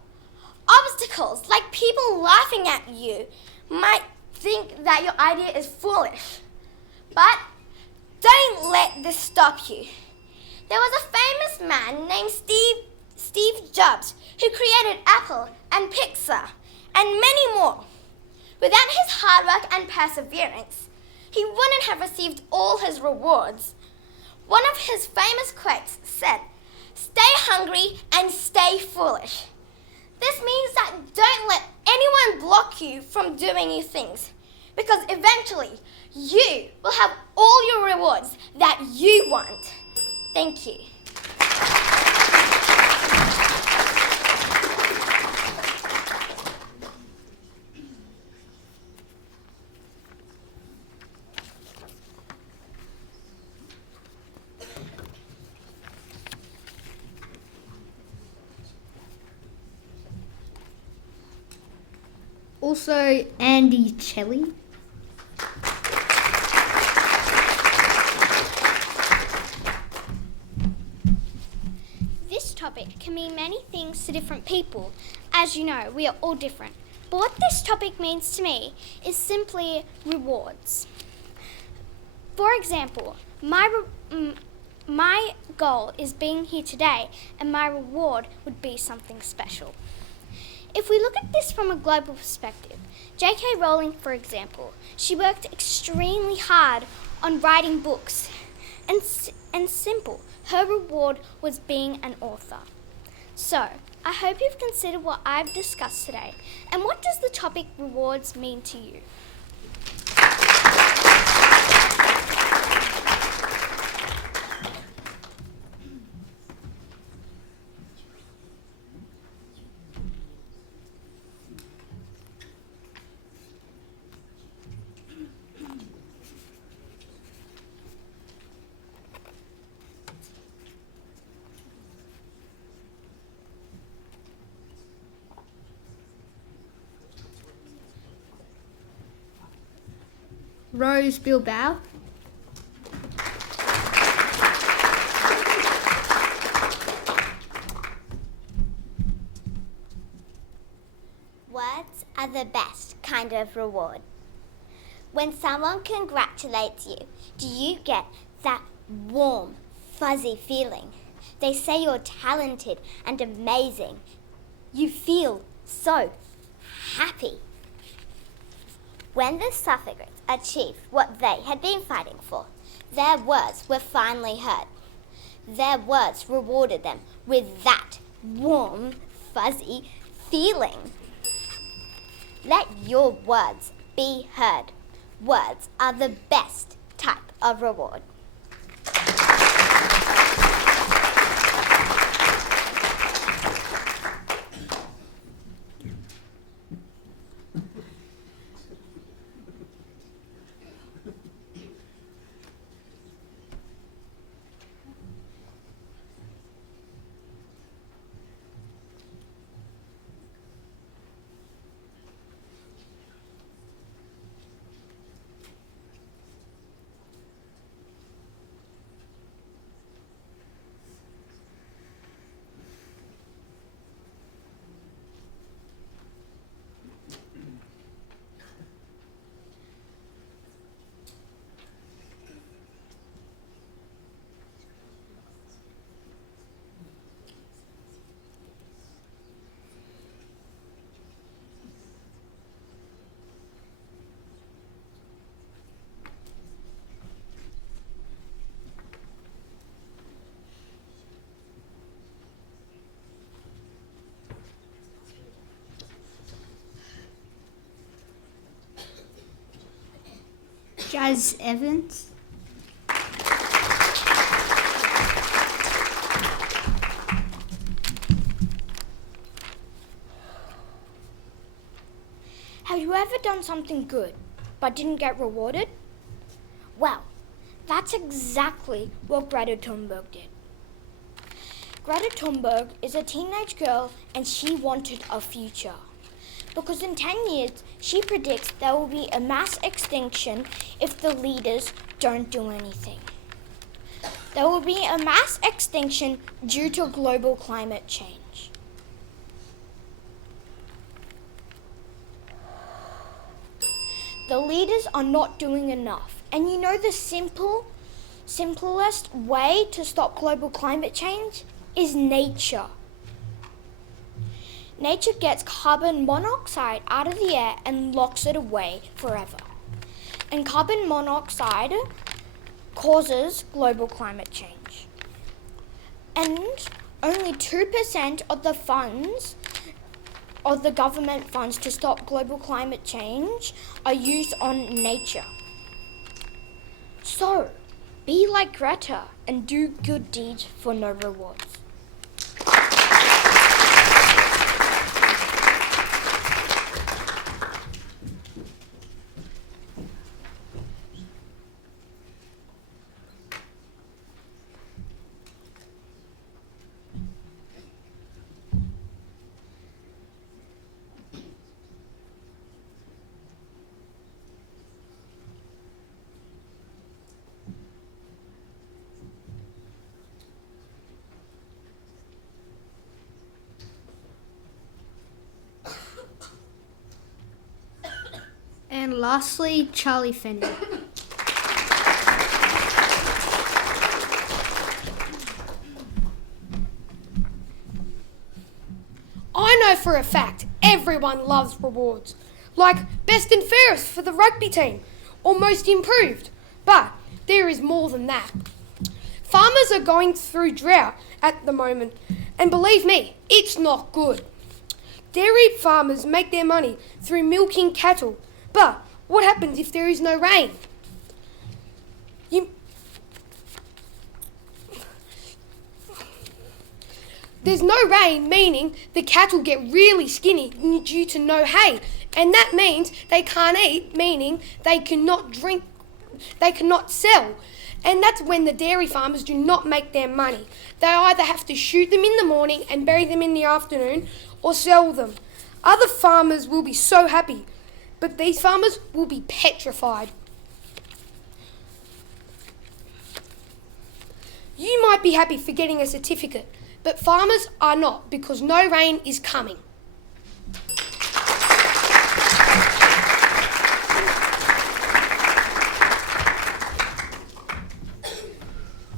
obstacles like people laughing at you might think that your idea is foolish. But don't let this stop you. There was a famous man named Steve Jobs who created Apple and Pixar and many more. Without his hard work and perseverance, he wouldn't have received all his rewards. One of his famous quotes said, "Stay hungry and stay foolish." This means that don't let anyone block you from doing new things, because eventually you will have all your rewards that you want. Thank you. Also, Andy Chelly. This topic can mean many things to different people. As you know, we are all different. But what this topic means to me is simply rewards. For example, my goal is being here today, and my reward would be something special. If we look at this from a global perspective, J.K. Rowling, for example, she worked extremely hard on writing books, and simple, her reward was being an author. So, I hope you've considered what I've discussed today, and what does the topic rewards mean to you? Rose Bilbao. Words are the best kind of reward. When someone congratulates you, do you get that warm, fuzzy feeling? They say you're talented and amazing. You feel so happy. When the suffragans achieved what they had been fighting for, their words were finally heard. Their words rewarded them with that warm, fuzzy feeling. Let your words be heard. Words are the best type of reward. Jazz Evans. Have you ever done something good but didn't get rewarded? Well, that's exactly what Greta Thunberg did. Greta Thunberg is a teenage girl and she wanted a future. Because in 10 years, she predicts there will be a mass extinction if the leaders don't do anything. There will be a mass extinction due to global climate change. The leaders are not doing enough. And you know the simplest way to stop global climate change is nature. Nature gets carbon monoxide out of the air and locks it away forever. And carbon monoxide causes global climate change. And only 2% of the funds, of the government funds to stop global climate change are used on nature. So, be like Greta and do good deeds for no rewards. lastly, Charlie Fenny. I know for a fact everyone loves rewards, like best and fairest for the rugby team, or most improved. But there is more than that. Farmers are going through drought at the moment, and believe me, it's not good. Dairy farmers make their money through milking cattle, but what happens if there is no rain? There's no rain, meaning the cattle get really skinny due to no hay, and that means they can't eat, meaning they cannot drink, they cannot sell. And that's when the dairy farmers do not make their money. They either have to shoot them in the morning and bury them in the afternoon, or sell them. Other farmers will be so happy, but these farmers will be petrified. You might be happy for getting a certificate, but farmers are not, because no rain is coming.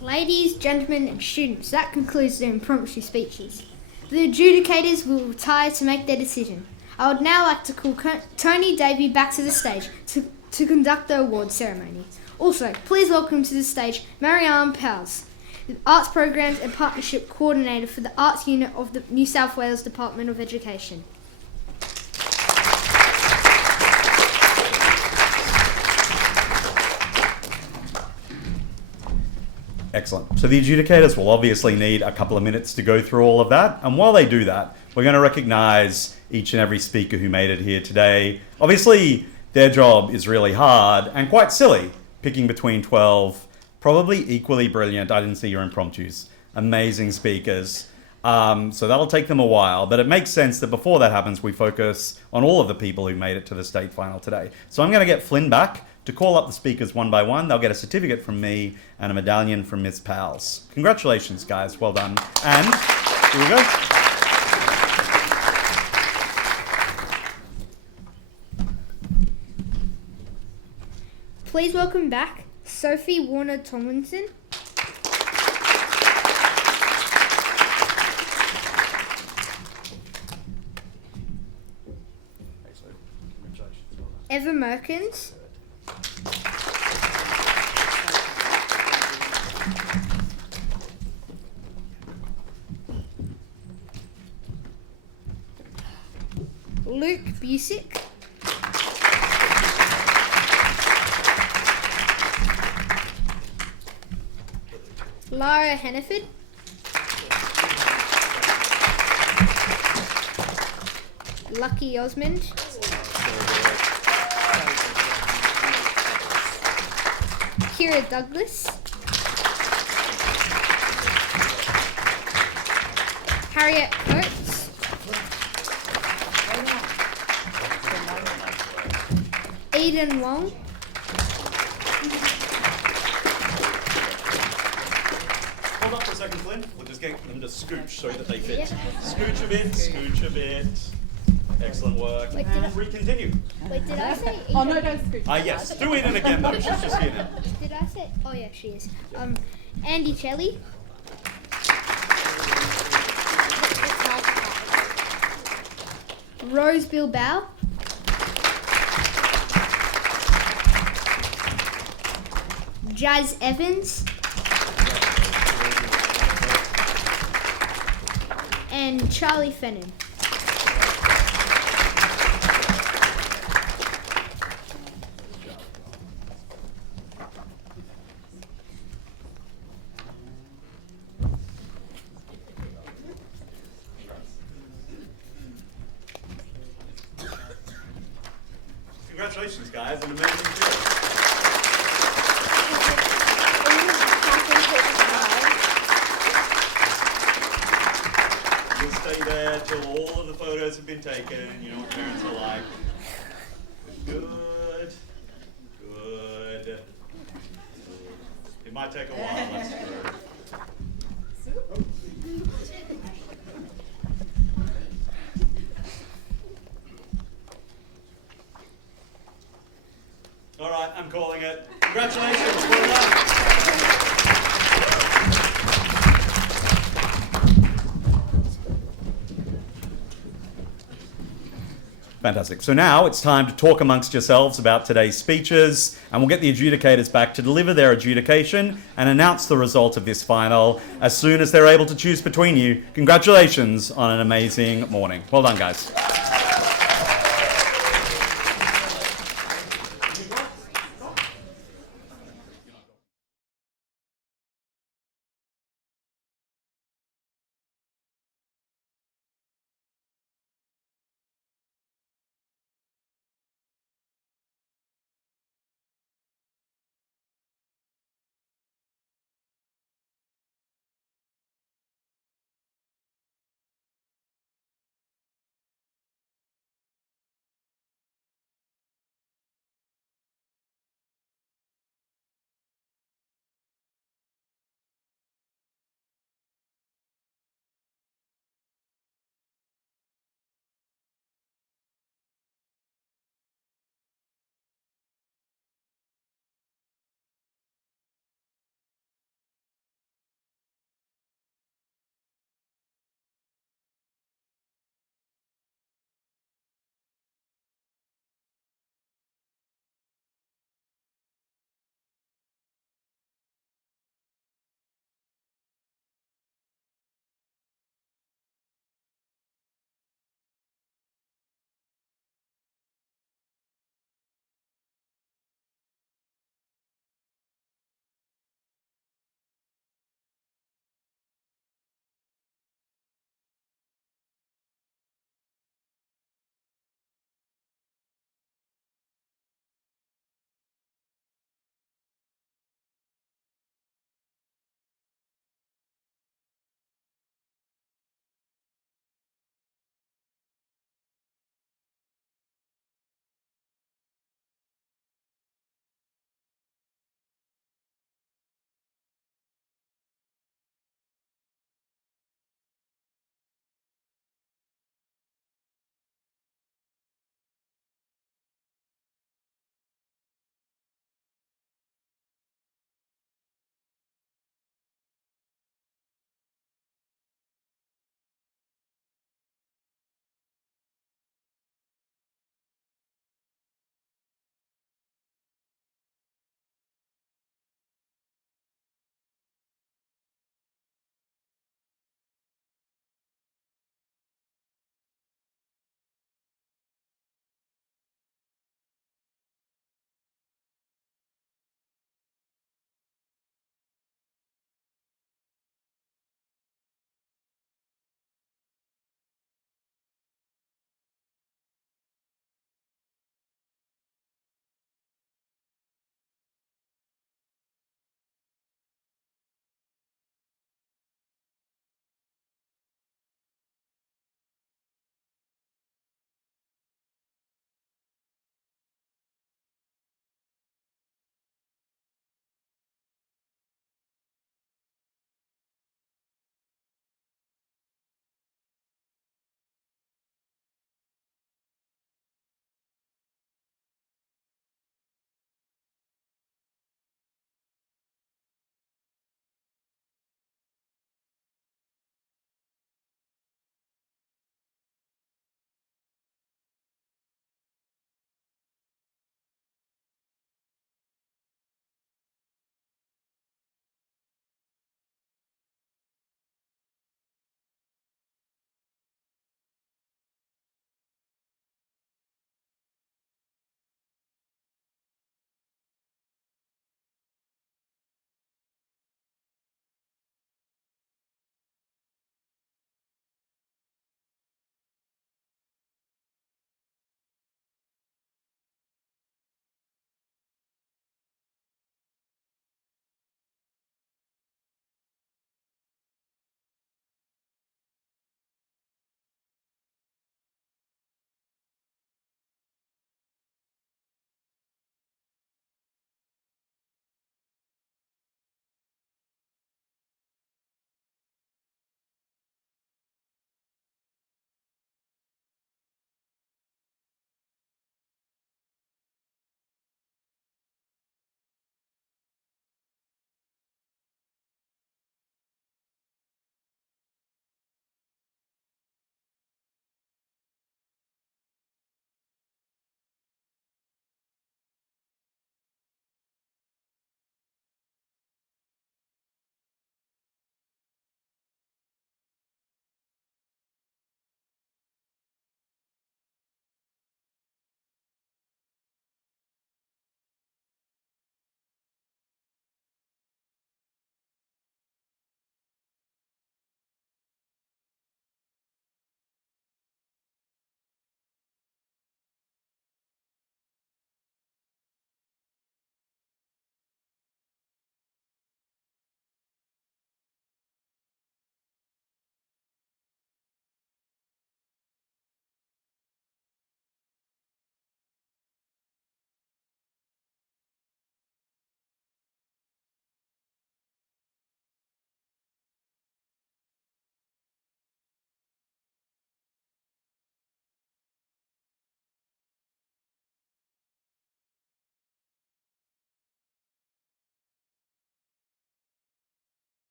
Ladies, gentlemen and students, that concludes the impromptu speeches. The adjudicators will retire to make their decision. I would now like to call Tony Davey back to the stage to conduct the award ceremony. Also, please welcome to the stage Marianne Powers, the Arts Programs and Partnership Coordinator for the Arts Unit of the New South Wales Department of Education. Excellent. So the adjudicators will obviously need a couple of minutes to go through all of that. And while they do that, we're going to recognise each and every speaker who made it here today. Obviously, their job is really hard and quite silly, picking between 12, probably equally brilliant. I didn't see your impromptus. Amazing speakers. So that'll take them a while, but it makes sense that before that happens, we focus on all of the people who made it to the state final today. So I'm going to get Flynn back to call up the speakers one by one. They'll get a certificate from me and a medallion from Ms. Powles. Congratulations, guys. Well done. And here we go. Please welcome back Sophie Warner-Tomlinson. Eva Merkins. Luke Busick. Lara Hannaford. Lucky Osmond. Kira Douglas. Harriet Coates. Eden Wong. Hold up for a second, Flynn. We'll just get them to scooch so that they fit. Yep. Scooch a bit, scooch a bit. Excellent work. Wait, and we continue. Wait, did I say Eden? Oh, no, don't scooch. Yes, do Eden again though. She's just here now. Did I say? Oh yeah, she is. Andy Shelley. Rose Bilbao. Jazz Evans. And Charlie Fennon. Congratulations, guys. An amazing job. You'll stay there till all of the photos have been taken. You know what parents are like. Good. Good. It might take a while. That's true. I'm calling it. Congratulations. Well done. Fantastic. So now it's time to talk amongst yourselves about today's speeches, and we'll get the adjudicators back to deliver their adjudication and announce the result of this final as soon as they're able to choose between you. Congratulations on an amazing morning. Well done, guys.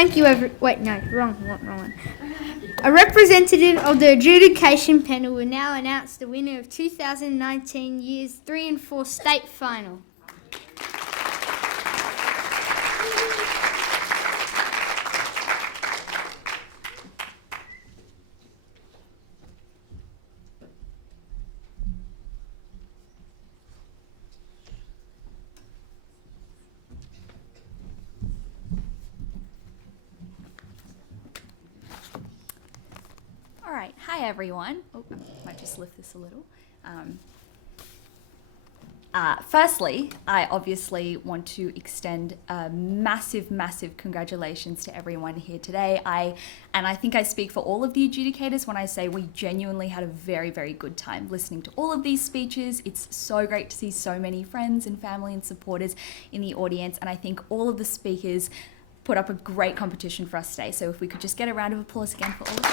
Thank you, wrong one. A representative of the adjudication panel will now announce the winner of 2019 Years 3 and 4 State Final. All right, hi everyone. Oh, I might just lift this a little. Firstly, I obviously want to extend a massive, massive congratulations to everyone here today. I think I speak for all of the adjudicators when I say we genuinely had a very, very good time listening to all of these speeches. It's so great to see so many friends and family and supporters in the audience, and I think all of the speakers put up a great competition for us today. So if we could just get a round of applause again for all of them.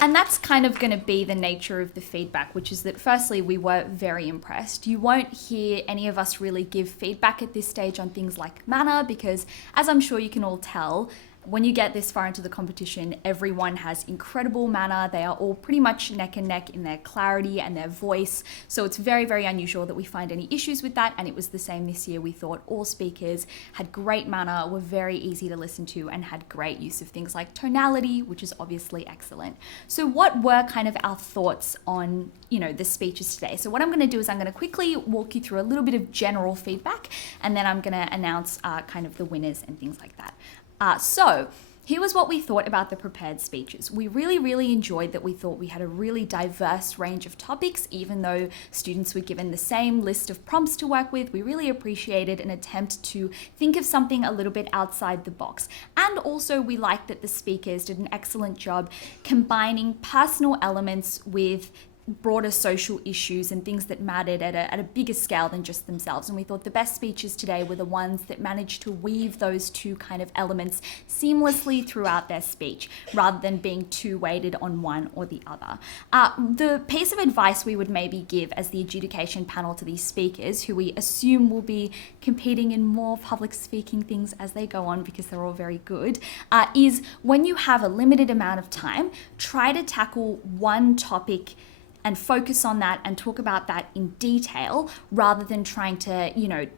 And that's kind of going to be the nature of the feedback, which is that firstly, we were very impressed. You won't hear any of us really give feedback at this stage on things like manner, because as I'm sure you can all tell, when you get this far into the competition, everyone has incredible manner. They are all pretty much neck and neck in their clarity and their voice. So it's very, very unusual that we find any issues with that. And it was the same this year. We thought all speakers had great manner, were very easy to listen to, and had great use of things like tonality, which is obviously excellent. So what were kind of our thoughts on, the speeches today? So what I'm going to do is I'm going to quickly walk you through a little bit of general feedback, and then I'm going to announce kind of the winners and things like that. So here was what we thought about the prepared speeches. We really, really enjoyed that. We thought we had a really diverse range of topics, even though students were given the same list of prompts to work with. We really appreciated an attempt to think of something a little bit outside the box. And also we liked that the speakers did an excellent job combining personal elements with broader social issues and things that mattered at a bigger scale than just themselves. And we thought the best speeches today were the ones that managed to weave those two kind of elements seamlessly throughout their speech, rather than being too weighted on one or the other. The piece of advice we would maybe give as the adjudication panel to these speakers, who we assume will be competing in more public speaking things as they go on because they're all very good, is when you have a limited amount of time, try to tackle one topic and focus on that and talk about that in detail, rather than trying to,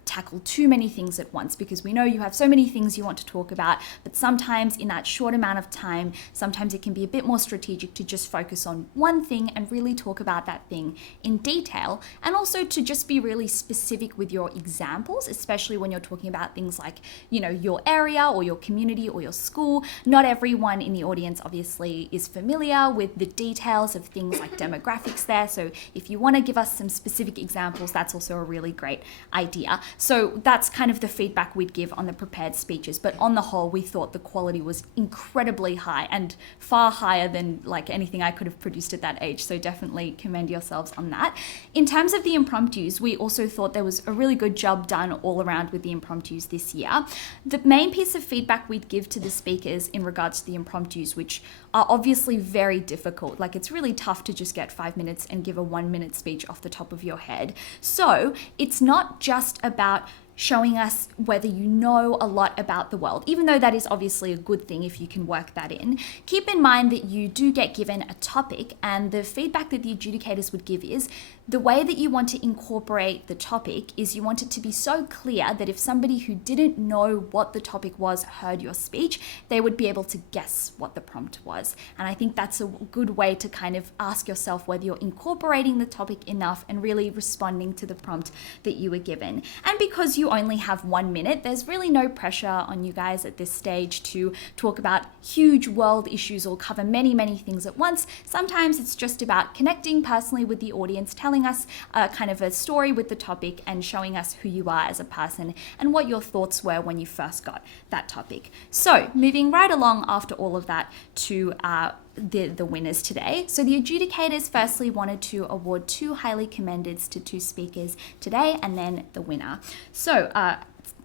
tackle too many things at once, because we know you have so many things you want to talk about, but sometimes in that short amount of time, sometimes it can be a bit more strategic to just focus on one thing and really talk about that thing in detail, and also to just be really specific with your examples, especially when you're talking about things like, your area or your community or your school. Not everyone in the audience obviously is familiar with the details of things like demographics there. So if you want to give us some specific examples, that's also a really great idea. So that's kind of the feedback we'd give on the prepared speeches. But on the whole, we thought the quality was incredibly high, and far higher than like anything I could have produced at that age. So definitely commend yourselves on that. In terms of the impromptus, we also thought there was a really good job done all around with the impromptus this year. The main piece of feedback we'd give to the speakers in regards to the impromptus, which are obviously very difficult, like it's really tough to just get 5 minutes and give a 1 minute speech off the top of your head. So it's not just about showing us whether you know a lot about the world, even though that is obviously a good thing if you can work that in. Keep in mind that you do get given a topic, and the feedback that the adjudicators would give is the way that you want to incorporate the topic is you want it to be so clear that if somebody who didn't know what the topic was heard your speech, they would be able to guess what the prompt was. And I think that's a good way to kind of ask yourself whether you're incorporating the topic enough and really responding to the prompt that you were given. And because you only have 1 minute, there's really no pressure on you guys at this stage to talk about huge world issues or cover many, many things at once. Sometimes it's just about connecting personally with the audience, telling us kind of a story with the topic and showing us who you are as a person and what your thoughts were when you first got that topic. So moving right along after all of that to the winners today. So the adjudicators firstly wanted to award 2 highly commendeds to 2 speakers today, and then the winner. So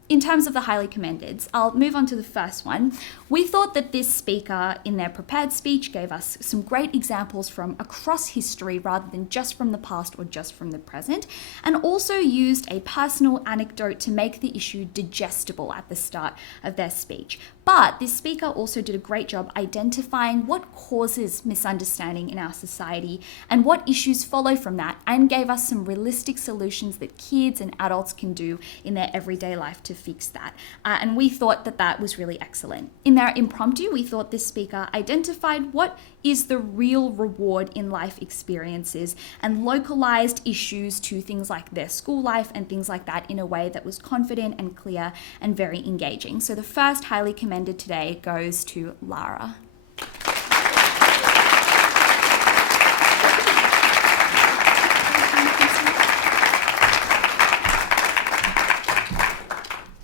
in terms of the highly commendeds, I'll move on to the first one. We thought that this speaker, in their prepared speech, gave us some great examples from across history rather than just from the past or just from the present, and also used a personal anecdote to make the issue digestible at the start of their speech. But this speaker also did a great job identifying what causes misunderstanding in our society and what issues follow from that, and gave us some realistic solutions that kids and adults can do in their everyday life to fix that. And we thought that that was really excellent. In their impromptu, we thought this speaker identified what is the real reward in life experiences and localized issues to things like their school life and things like that in a way that was confident and clear and very engaging. So the first highly commended today goes to Lara.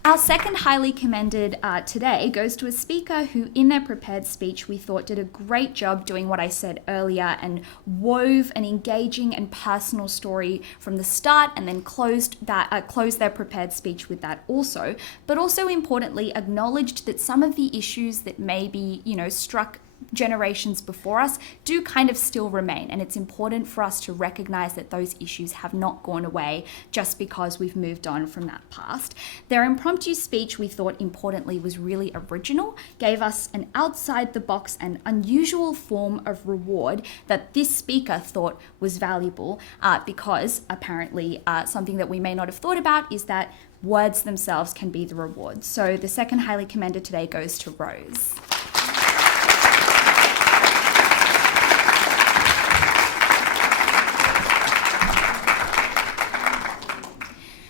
Our second highly commended today goes to a speaker who, in their prepared speech, we thought did a great job doing what I said earlier and wove an engaging and personal story from the start, and then closed their prepared speech with that also. But also importantly, acknowledged that some of the issues that maybe, struck generations before us do kind of still remain, and it's important for us to recognize that those issues have not gone away just because we've moved on from that past. Their impromptu speech, we thought importantly, was really original, gave us an outside the box and unusual form of reward that this speaker thought was valuable, because apparently something that we may not have thought about is that words themselves can be the reward. So the second highly commended today goes to Rose.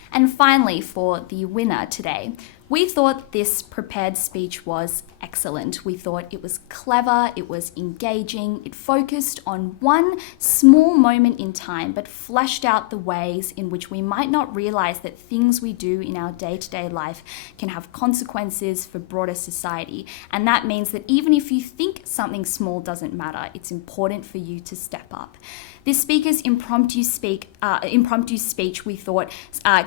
And finally, for the winner today, we thought this prepared speech was excellent. We thought it was clever, it was engaging, it focused on one small moment in time, but fleshed out the ways in which we might not realize that things we do in our day-to-day life can have consequences for broader society. And that means that even if you think something small doesn't matter, it's important for you to step up. This speaker's impromptu speech, we thought,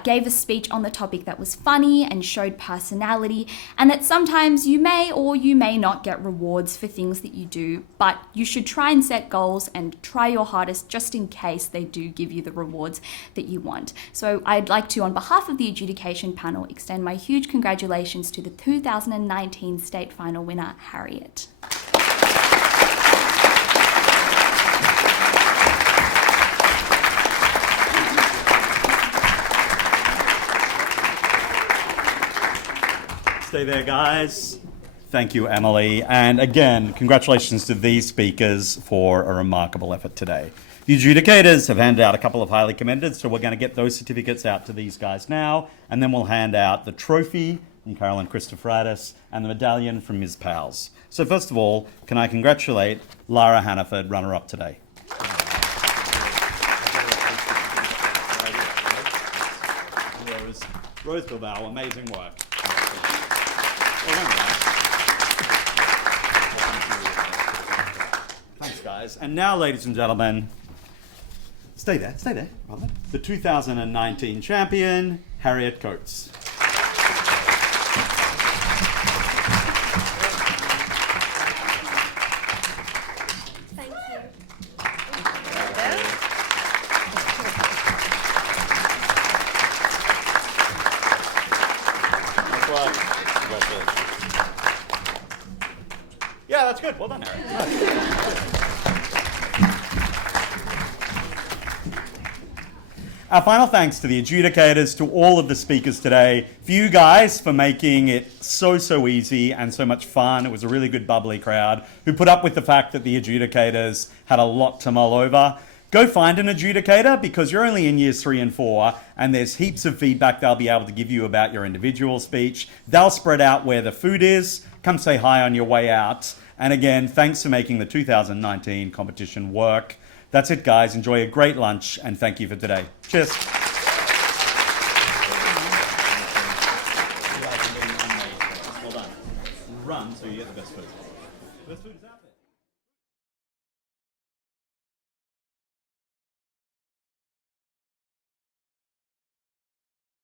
gave a speech on the topic that was funny and showed personality, and that sometimes you may or you may not get rewards for things that you do, but you should try and set goals and try your hardest just in case they do give you the rewards that you want. So I'd like to, on behalf of the adjudication panel, extend my huge congratulations to the 2019 state final winner, Harriet. Stay there, guys. Thank you, Emily. And again, congratulations to these speakers for a remarkable effort today. The adjudicators have handed out a couple of highly commended, so we're going to get those certificates out to these guys now, and then we'll hand out the trophy from Carolyn Christopheridis and the medallion from Ms. Powles. So first of all, can I congratulate Lara Hannaford, runner-up today. Rose Bilbao, amazing work. Thanks, guys. And now, ladies and gentlemen, stay there, brother. The 2019 champion, Harriet Coates. Thank you. Yeah, that's good. Well done, Harriet. Our final thanks to the adjudicators, to all of the speakers today, for you guys for making it so easy and so much fun. It was a really good bubbly crowd who put up with the fact that the adjudicators had a lot to mull over. Go find an adjudicator because you're only in years 3 and 4 and there's heaps of feedback they'll be able to give you about your individual speech. They'll spread out where the food is. Come say hi on your way out. And again, thanks for making the 2019 competition work. That's it, guys. Enjoy a great lunch and thank you for today. Cheers. Well done. Run so you get the best food. The best food is out there.